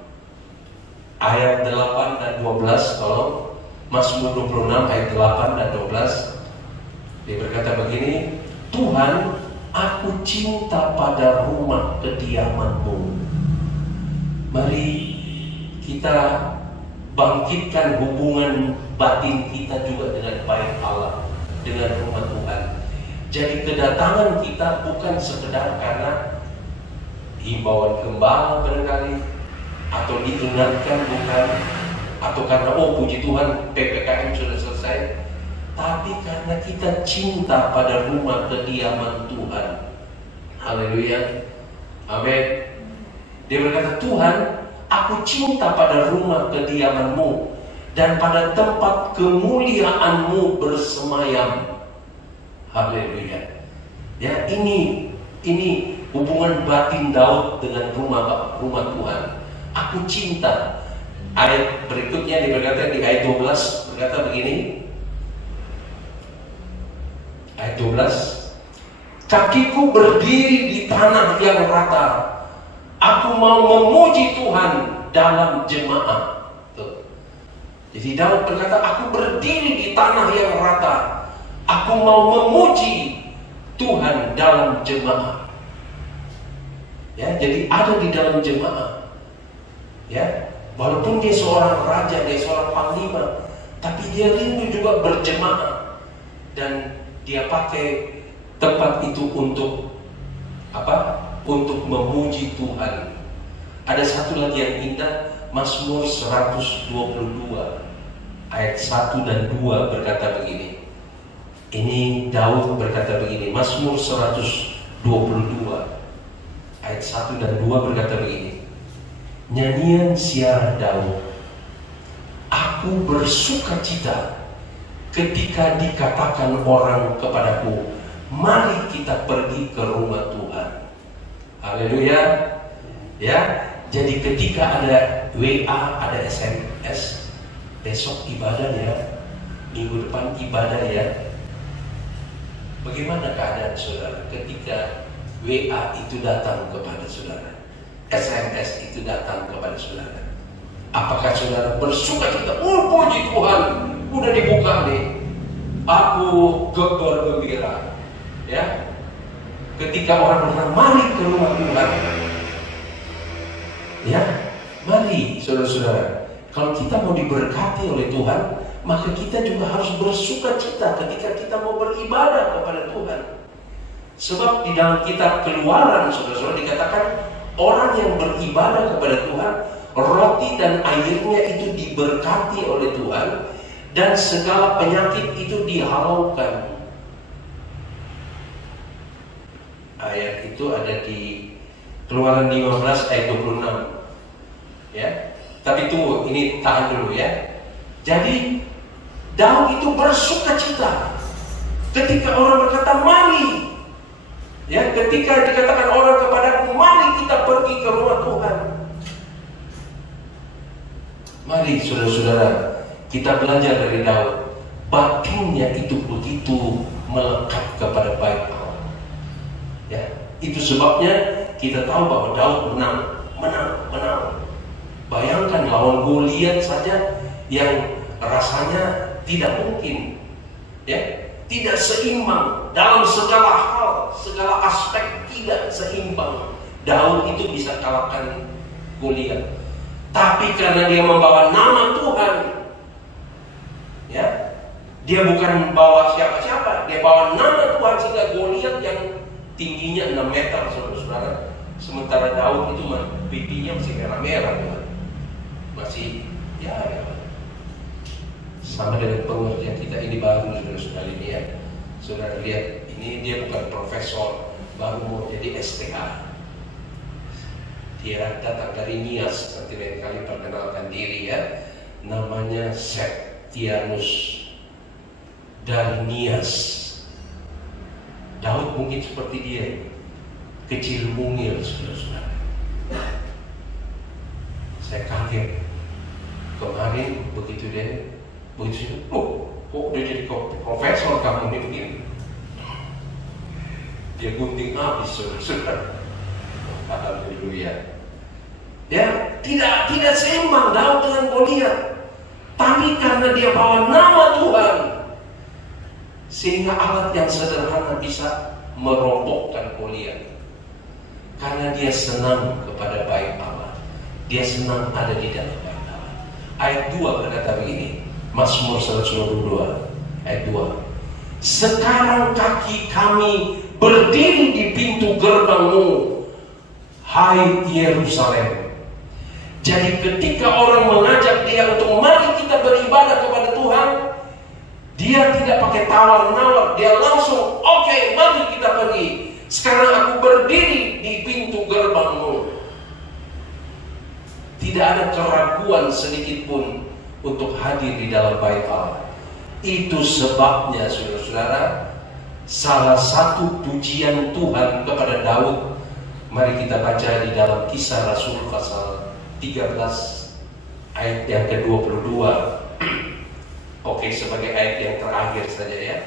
ayat 8 dan 12, tolong. Mazmur 26 ayat 8 dan 12. Dia berkata begini, Tuhan, aku cinta pada rumah kediaman-Mu. Mari kita bangkitkan hubungan batin kita juga dengan bait Allah, dengan rumah Tuhan. Jadi kedatangan kita bukan sekedar karena himbauan gembala barangkali, atau diingatkan, bukan, atau karena oh puji Tuhan PPKM sudah selesai. tapi karena kita cinta pada rumah kediaman Tuhan. Haleluya. Amin. Dia berkata, Tuhan, aku cinta pada rumah kediaman-Mu dan pada tempat kemuliaan-Mu bersemayam. Haleluya. Ya, ini hubungan batin Daud dengan rumah Tuhan. Aku cinta. Ayat berikutnya berkata di ayat 12 berkata begini. Ayat 12. Kakiku berdiri di tanah yang rata. Aku mau memuji Tuhan dalam jemaah. Tuh. Jadi Daud berkata, aku berdiri di tanah yang rata. Aku mau memuji Tuhan dalam jemaah. Ya, jadi ada di dalam jemaah. Ya, walaupun dia seorang raja, dia seorang panglima, tapi dia rindu juga berjemaah. Dan dia pakai tempat itu untuk apa? Untuk memuji Tuhan. Ada satu lagi yang indah, Mazmur 122 ayat 1 dan 2 berkata begini. Ini Daud berkata begini, Mazmur 122 ayat 1 dan 2 berkata begini. Nyanyian siarah Daud. Aku bersuka cita ketika dikatakan orang kepadaku, mari kita pergi ke rumah Tuhan. Haleluya. Ya, jadi ketika ada WA, ada SMS, besok ibadah ya, minggu depan ibadah ya. Bagaimana keadaan saudara ketika WA itu datang kepada saudara, SMS itu datang kepada saudara? Apakah saudara bersuka cita? Oh, puji Tuhan, udah dibuka nih, aku gembira. Ya, ketika orang berkata, mari ke rumah Tuhan. Ya, mari saudara-saudara. Kalau kita mau diberkati oleh Tuhan, maka kita juga harus bersuka cita ketika kita mau beribadah kepada Tuhan. Sebab di dalam kitab Keluaran, saudara-saudara, dikatakan orang yang beribadah kepada Tuhan, roti dan airnya itu diberkati oleh Tuhan, dan segala penyakit itu dihalaukan. Ayat itu ada di Keluaran 15 ayat 26. Ya, tapi tunggu, ini tahan dulu ya. Jadi Daud itu bersuka cita ketika orang berkata mari. Ya, ketika dikatakan orang kepadaku, mari kita pergi ke rumah Tuhan. Mari saudara-saudara, kita belajar dari Daud. Batinnya itu begitu melekat kepada bait Allah. Ya, itu sebabnya kita tahu bahwa Daud menang. Bayangkan lawan Goliat saja yang rasanya tidak mungkin, ya, tidak seimbang dalam segala hal, segala aspek tidak seimbang. Daud itu bisa kalahkan Goliat, tapi karena dia membawa nama Tuhan, ya, dia bukan membawa siapa-siapa, dia bawa nama Tuhan, sehingga Goliat yang tingginya 6 meter, saudara-saudara, sementara Daud itu pipinya masih merah-merah, masih ya. Sama dengan pengertian kita ini baru, saudara-saudara ini ya. Saudara lihat, ini dia bukan profesor, baru mau jadi STA. Dia datang dari Nias, nanti lain kali perkenalkan diri ya. Namanya Septianus dari Nias. Daud mungkin seperti dia, kecil mungil, saudara-saudara. Saya kaget kemarin begitu kok udah jadi profesor kamu ini begini. Dia gunting habis, saudara. Haleluya. Ya, tidak seimbang Daud dengan Goliat. Tapi karena dia bawa nama Tuhan, sehingga alat yang sederhana bisa merobohkan Goliat. Karena dia senang kepada bait Allah. Dia senang ada di dalam bait Allah. Ayat 2 berkata begini, Mazmur 122 ayat 2. Sekarang kaki kami berdiri di pintu gerbang-Mu, hai Yerusalem. Jadi ketika orang mengajak dia untuk mari kita beribadah kepada Tuhan, Dia tidak pakai tawar-menawar, dia langsung, oke, mari kita pergi. Sekarang aku berdiri di pintu gerbangmu. Tidak ada keraguan sedikit pun untuk hadir di dalam bait Allah. Itu sebabnya saudara-saudara, salah satu pujian Tuhan kepada Daud, mari kita baca di dalam Kisah Rasul pasal 13 ayat yang ke-22. Oke, sebagai ayat yang terakhir saja ya.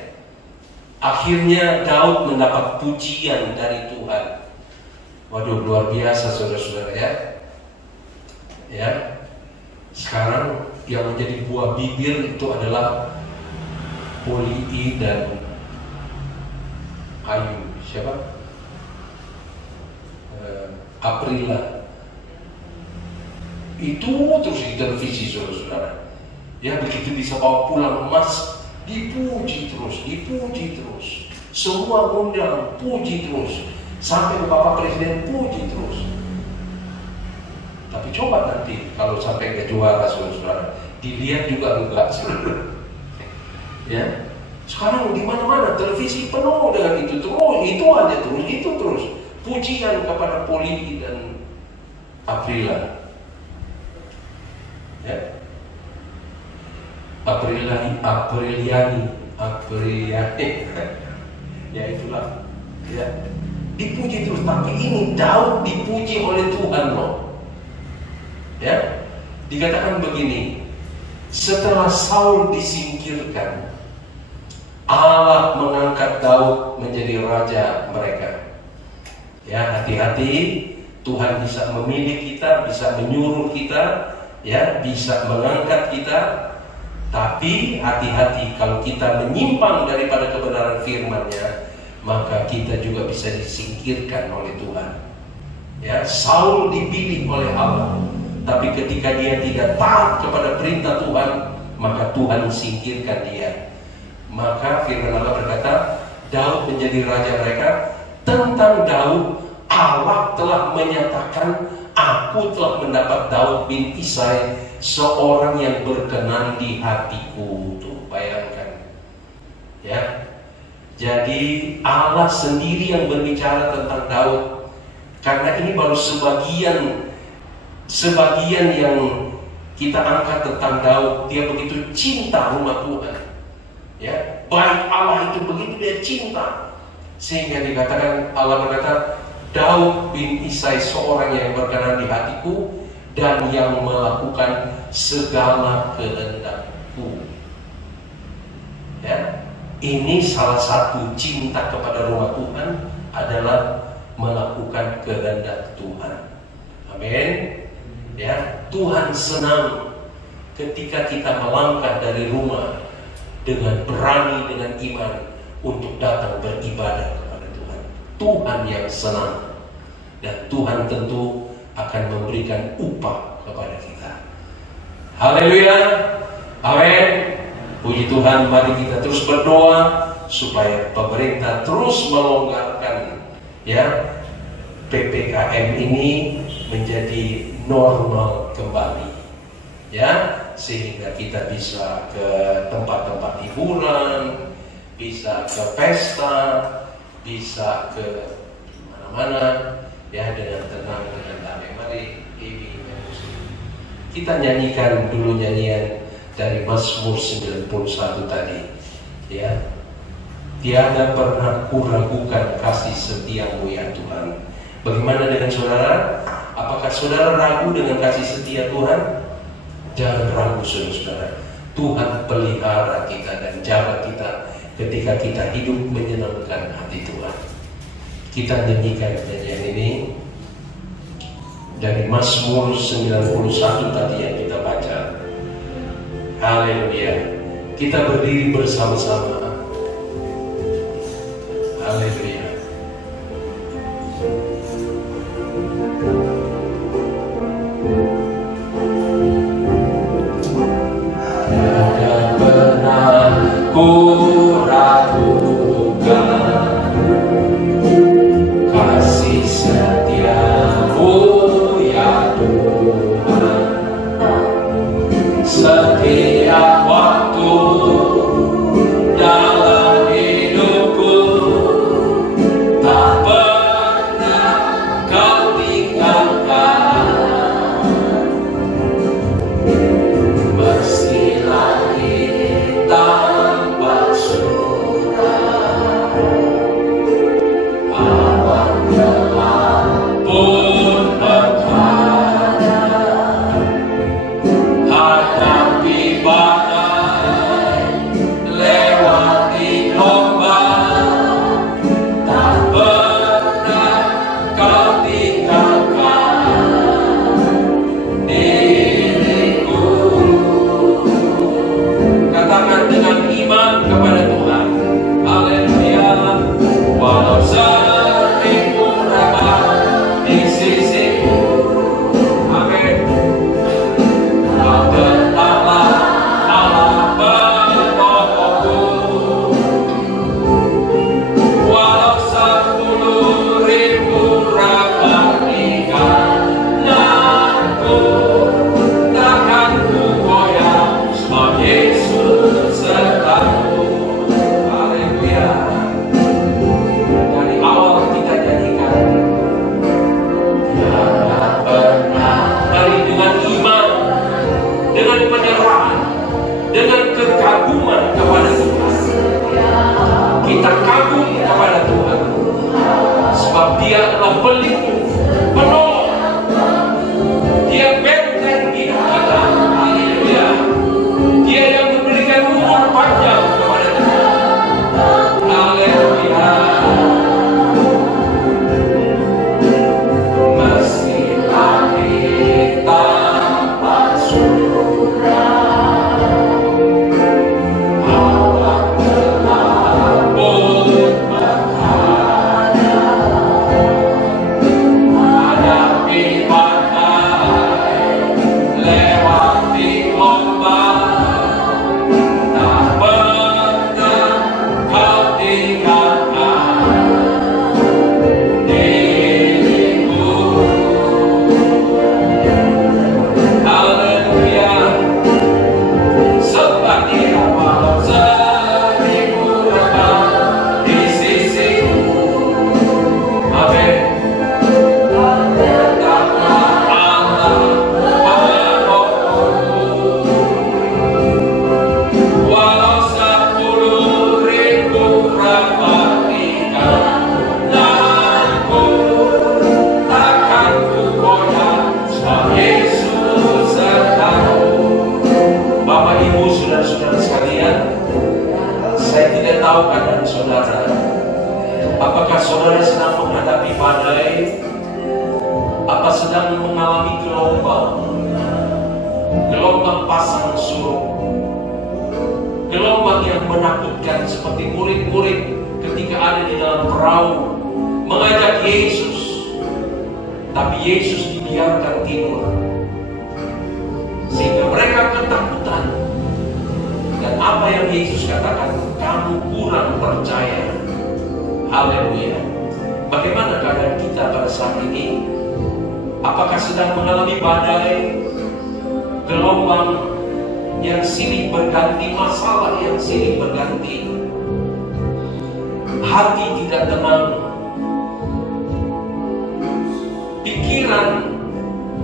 Akhirnya Daud mendapat pujian dari Tuhan. Waduh, luar biasa saudara-saudara ya. Ya. Sekarang yang menjadi buah bibir itu adalah Poli dan Ayu. Siapa? Aprila. Itu terus di televisi saudara-saudara. Ya, begitu bisa bawa pulang emas, dipuji terus, dipuji terus. Semua undang, puji terus. Sampai ke Bapak Presiden, puji terus. Tapi coba nanti kalau sampai ke juara saudara-saudara, dilihat juga enggak saudara. Ya, sekarang di mana-mana televisi penuh dengan itu terus, itu aja terus, itu terus. Pujian kepada Poli dan Aprila. Ya. Apriliani. Ya itulah. Ya. Dipuji terus, tapi ini Daud dipuji oleh Tuhan loh. Ya. Dikatakan begini, setelah Saul disingkirkan, Allah mengangkat Daud menjadi raja mereka. Ya, hati-hati, Tuhan bisa memilih kita, bisa menyuruh kita, ya, bisa mengangkat kita. Tapi hati-hati, kalau kita menyimpang daripada kebenaran firman-Nya, maka kita juga bisa disingkirkan oleh Tuhan. Ya, Saul dipilih oleh Allah, tapi ketika dia tidak taat kepada perintah Tuhan, maka Tuhan singkirkan dia. Maka firman Allah berkata, Daud menjadi raja mereka. Tentang Daud, Allah telah menyatakan, aku telah mendapat Daud bin Isai, seorang yang berkenan di hatiku. Tuh, bayangkan. Ya. Jadi Allah sendiri yang berbicara tentang Daud. Karena ini baru sebagian yang kita angkat tentang Daud. Dia begitu cinta rumah Tuhan. Ya, baik Allah itu begitu dia cinta, sehingga dikatakan, Allah berkata, Daud bin Isai seorang yang berkenan di hatiku dan yang melakukan segala kehendakku. Ya, ini salah satu cinta kepada rumah Tuhan adalah melakukan kehendak Tuhan. Amin. Ya, Tuhan senang ketika kita melangkah dari rumah dengan berani, dengan iman untuk datang beribadah kepada Tuhan. Tuhan yang senang, dan Tuhan tentu akan memberikan upah kepada kita. Haleluya, amin. Puji Tuhan, mari kita terus berdoa supaya pemerintah terus melonggarkan, ya, PPKM ini menjadi normal kembali, ya, sehingga kita bisa ke tempat-tempat hiburan, bisa ke pesta, bisa ke mana-mana, ya, dengan tenang, dengan damai. Mari kita nyanyikan dulu nyanyian dari Mazmur 91 tadi, ya. Tiada pernah kuragukan kasih setiamu ya Tuhan. Bagaimana dengan saudara? Apakah saudara ragu dengan kasih setia Tuhan? Jangan ragu saudara-saudara. Tuhan pelihara kita dan jaga kita ketika kita hidup menyenangkan hati Tuhan. Kita nyanyikan nyanyian ini dari Mazmur 91 tadi yang kita baca. Haleluya. Kita berdiri bersama-sama. Haleluya. Ku ragukan kasih setiamu ya Tuhan. Setiap waktu Kita kagum kepada Tuhan, sebab Dia adalah pelindung, penolong. Dia benteng hidup kita. Haleluya. Dia yang memberikan umur panjang kepada kita. Haleluya. Meski langit tanpa surat, awan gelap berkada, hadapi badai, lewati ombak, tak pernah kau tinggalkan diriku. Haleluya. Sebab Dia walau seribu rebah di sisiku. Amin. Tetaplah Allah penolongku. Walau 10.000 rapatikan dalamku, takkan ku goyah, sebab Yesus sertaku. Bapak, Ibu, saudara-saudara sekalian, saya tidak tahu keadaan saudara. Apakah saudara sedang menghadapi badai? Apa sedang mengalami gelombang pasang surut, gelombang yang menakutkan seperti murid-murid ketika ada di dalam perahu mengajak Yesus, tapi Yesus dibiarkan tidur sehingga mereka ketakutan. Dan apa yang Yesus katakan, kamu kurang percaya. Haleluya. Bagaimana keadaan kita pada saat ini? Apakah sedang mengalami badai, gelombang yang silih berganti, masalah yang silih berganti, hati tidak tenang, pikiran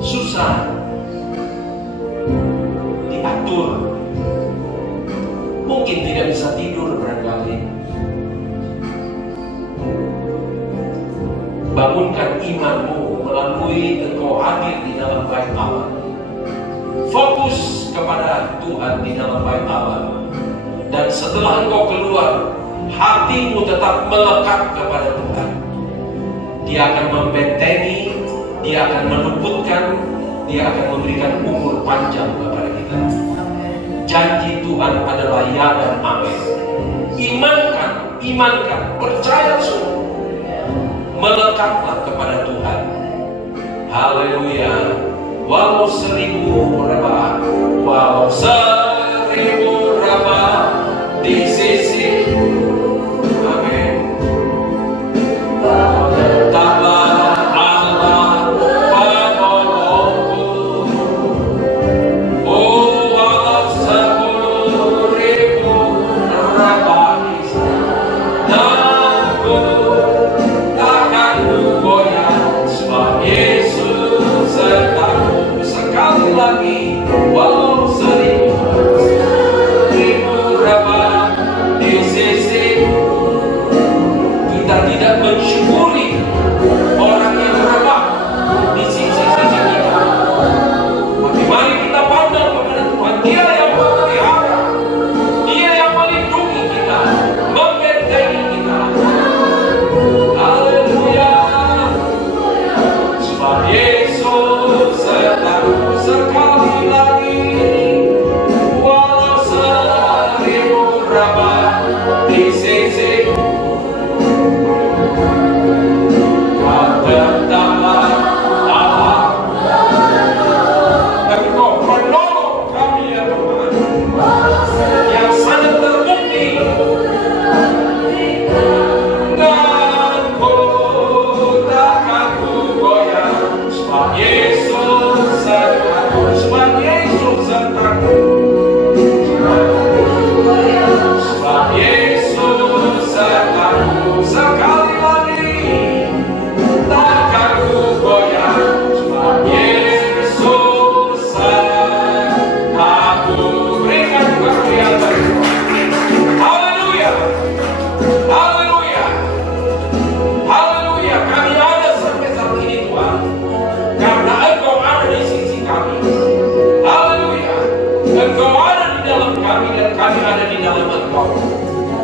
susah diatur, mungkin tidak bisa tidur barangkali. Bangunkan imanmu melalui engkau hadir di dalam bait Allah. Fokus kepada Tuhan di dalam bait Allah. Dan setelah engkau keluar, hatimu tetap melekat kepada Tuhan. Dia akan membentengi, Dia akan meluputkan, Dia akan memberikan umur panjang kepada kita. Janji Tuhan adalah ya dan amin. Imankan, percaya sungguh. Melekatlah kepada Tuhan. Haleluya. Walau 1000 rebah, walau 1000 rebah di sisi, amin. Tetaplah Allah penolongku. Oh, walau 10.000 rebah di sisi, dalamku takkan ku goyah, sebab Yesus sertaku. Sekali lagi, walau 1000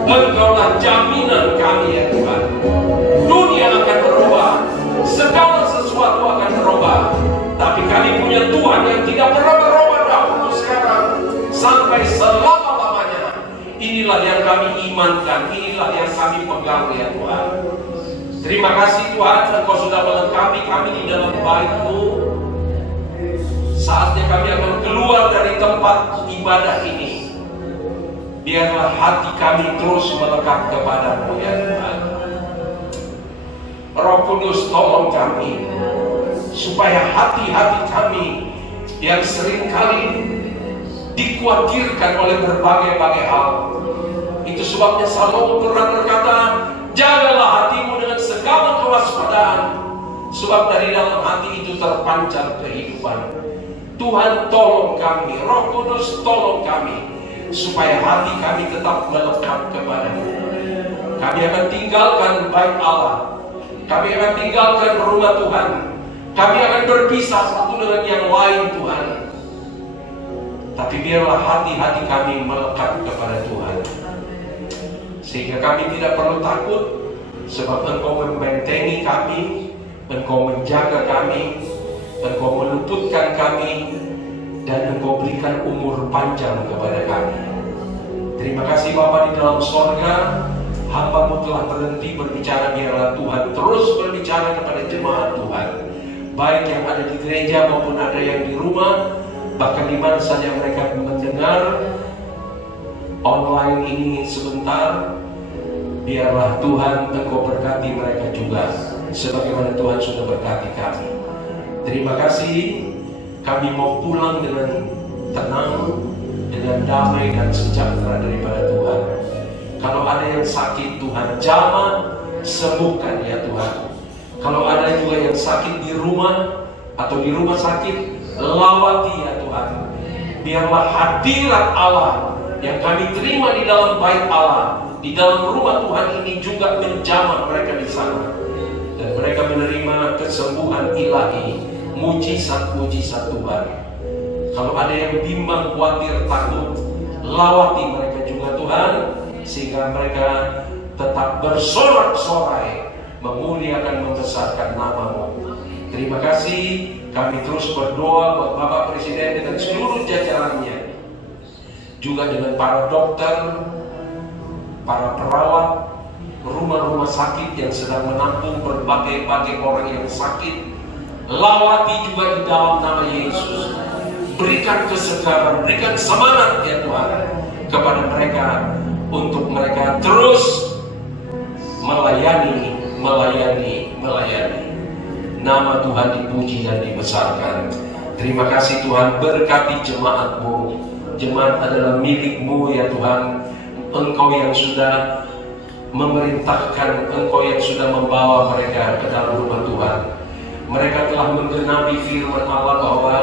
Engkaulah jaminan kami ya Tuhan. Dunia akan berubah, segala sesuatu akan berubah, tapi kami punya Tuhan yang tidak pernah berubah dahulu, sekarang sampai selama-lamanya. Inilah yang kami imankan, inilah yang kami pegang ya Tuhan. Terima kasih Tuhan, Engkau sudah melengkapi kami di dalam bait-Mu. Saatnya kami akan keluar dari tempat ibadah ini. Biarlah hati kami terus melekat kepada-Mu ya Tuhan. Roh Kudus tolong kami, supaya hati-hati kami yang seringkali dikhawatirkan oleh berbagai-bagai hal. Itu sebabnya Salomo pernah berkata, jagalah hatimu dengan segala kewaspadaan, sebab dari dalam hati itu terpancar kehidupan. Tuhan tolong kami, Roh Kudus tolong kami, supaya hati kami tetap melekat kepada-Mu. Kami akan tinggalkan bait Allah, kami akan tinggalkan rumah Tuhan, kami akan berpisah satu dengan yang lain Tuhan. Tapi biarlah hati-hati kami melekat kepada Tuhan, sehingga kami tidak perlu takut, sebab Engkau membentengi kami, Engkau menjaga kami, Engkau meluputkan kami, dan Engkau berikan umur panjang kepada kami. Terima kasih Bapa di dalam sorga, hamba-Mu telah berhenti berbicara, biarlah Tuhan terus berbicara kepada jemaat Tuhan, baik yang ada di gereja maupun ada yang di rumah, bahkan di mana saja mereka mendengar online ini sebentar. Biarlah Tuhan Engkau berkati mereka juga, sebagaimana Tuhan sudah berkati kami. Terima kasih, kami mau pulang dengan tenang, dengan damai dan sejahtera daripada Tuhan. Kalau ada yang sakit, Tuhan jamah sembuhkan ya Tuhan. Kalau ada juga yang sakit di rumah atau di rumah sakit, lawati ya Tuhan. Biarlah hadirat Allah yang kami terima di dalam bait Allah, di dalam rumah Tuhan ini juga menjamah mereka di sana, dan mereka menerima kesembuhan ilahi, mujizat-mujizat Tuhan. Kalau ada yang bimbang, khawatir, takut, lawati mereka juga Tuhan, sehingga mereka tetap bersorak-sorai memuliakan, membesarkan nama-Mu. Terima kasih. Kami terus berdoa buat Bapak Presiden dengan seluruh jajarannya, juga dengan para dokter, para perawat, rumah-rumah sakit yang sedang menampung berbagai-bagai orang yang sakit. Lawati juga di dalam nama Yesus. Berikan kesegaran, berikan semangat ya Tuhan kepada mereka, untuk mereka terus melayani. Nama Tuhan dipuji dan dibesarkan. Terima kasih Tuhan, berkati jemaat-Mu. Jemaat adalah milik-Mu ya Tuhan. Engkau yang sudah memerintahkan, Engkau yang sudah membawa mereka ke dalam rumah Tuhan. Mereka telah menggenapi firman Allah bahwa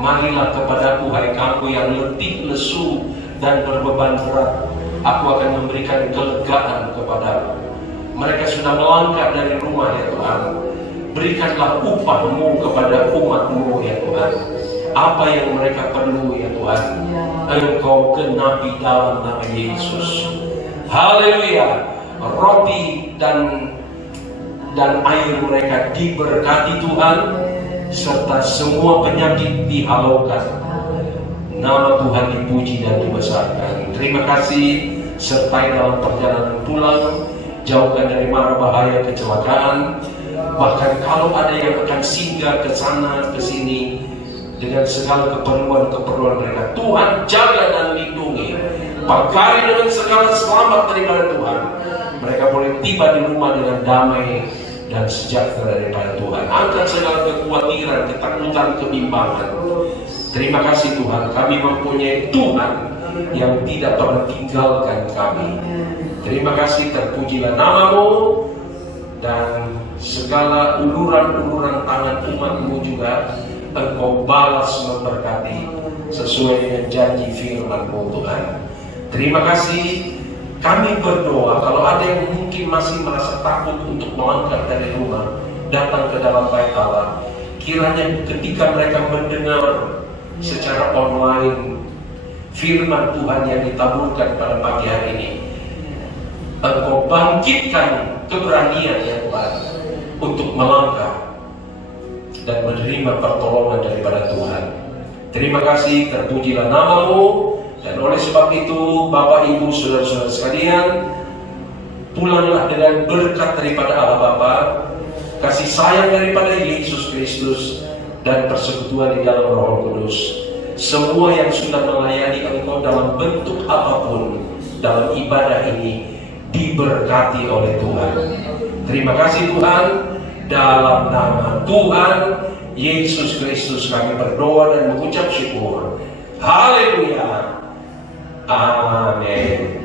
marilah kepadaku hai kamu yang letih, lesu, dan berbeban berat, aku akan memberikan kelegaan kepadamu. Mereka sudah melangkah dari rumah ya Tuhan. Berikanlah upah-Mu kepada umat-Mu ya Tuhan. Apa yang mereka perlu ya Tuhan, Engkau genapi dalam nama Yesus. Haleluya. Roti dan air mereka diberkati Tuhan, serta semua penyakit dihalaukan. Nama Tuhan dipuji dan dibesarkan. Terima kasih, sertai dalam perjalanan pulang, jauhkan dari mara bahaya kecelakaan. Bahkan kalau ada yang akan singgah ke sana ke sini dengan segala keperluan mereka, Tuhan jaga dan lindungi. Pagari dengan segala selamat daripada Tuhan. Mereka boleh tiba di rumah dengan damai dan sejahtera daripada Tuhan. Angkat segala kekhawatiran, ketakutan, kebimbangan. Terima kasih Tuhan, kami mempunyai Tuhan yang tidak pernah tinggalkan kami. Terima kasih, terpujilah nama-Mu, dan segala uluran-uluran tangan umat-Mu juga Engkau balas memberkati sesuai dengan janji firman-Mu Tuhan. Terima kasih. Kami berdoa, kalau ada yang mungkin masih merasa takut untuk melangkah dari rumah, datang ke dalam bait Allah, kiranya ketika mereka mendengar secara online firman Tuhan yang ditaburkan pada pagi hari ini, Engkau bangkitkan keberanian ya Tuhan untuk melangkah dan menerima pertolongan daripada Tuhan. Terima kasih, terpujilah nama-Mu. Dan oleh sebab itu, Bapak, Ibu, Saudara-saudara sekalian, pulanglah dengan berkat daripada Allah Bapa, kasih sayang daripada Yesus Kristus, dan persekutuan di dalam Roh Kudus. Semua yang sudah melayani Engkau dalam bentuk apapun dalam ibadah ini diberkati oleh Tuhan. Terima kasih Tuhan. Dalam nama Tuhan Yesus Kristus kami berdoa dan mengucap syukur. Haleluya. Amin.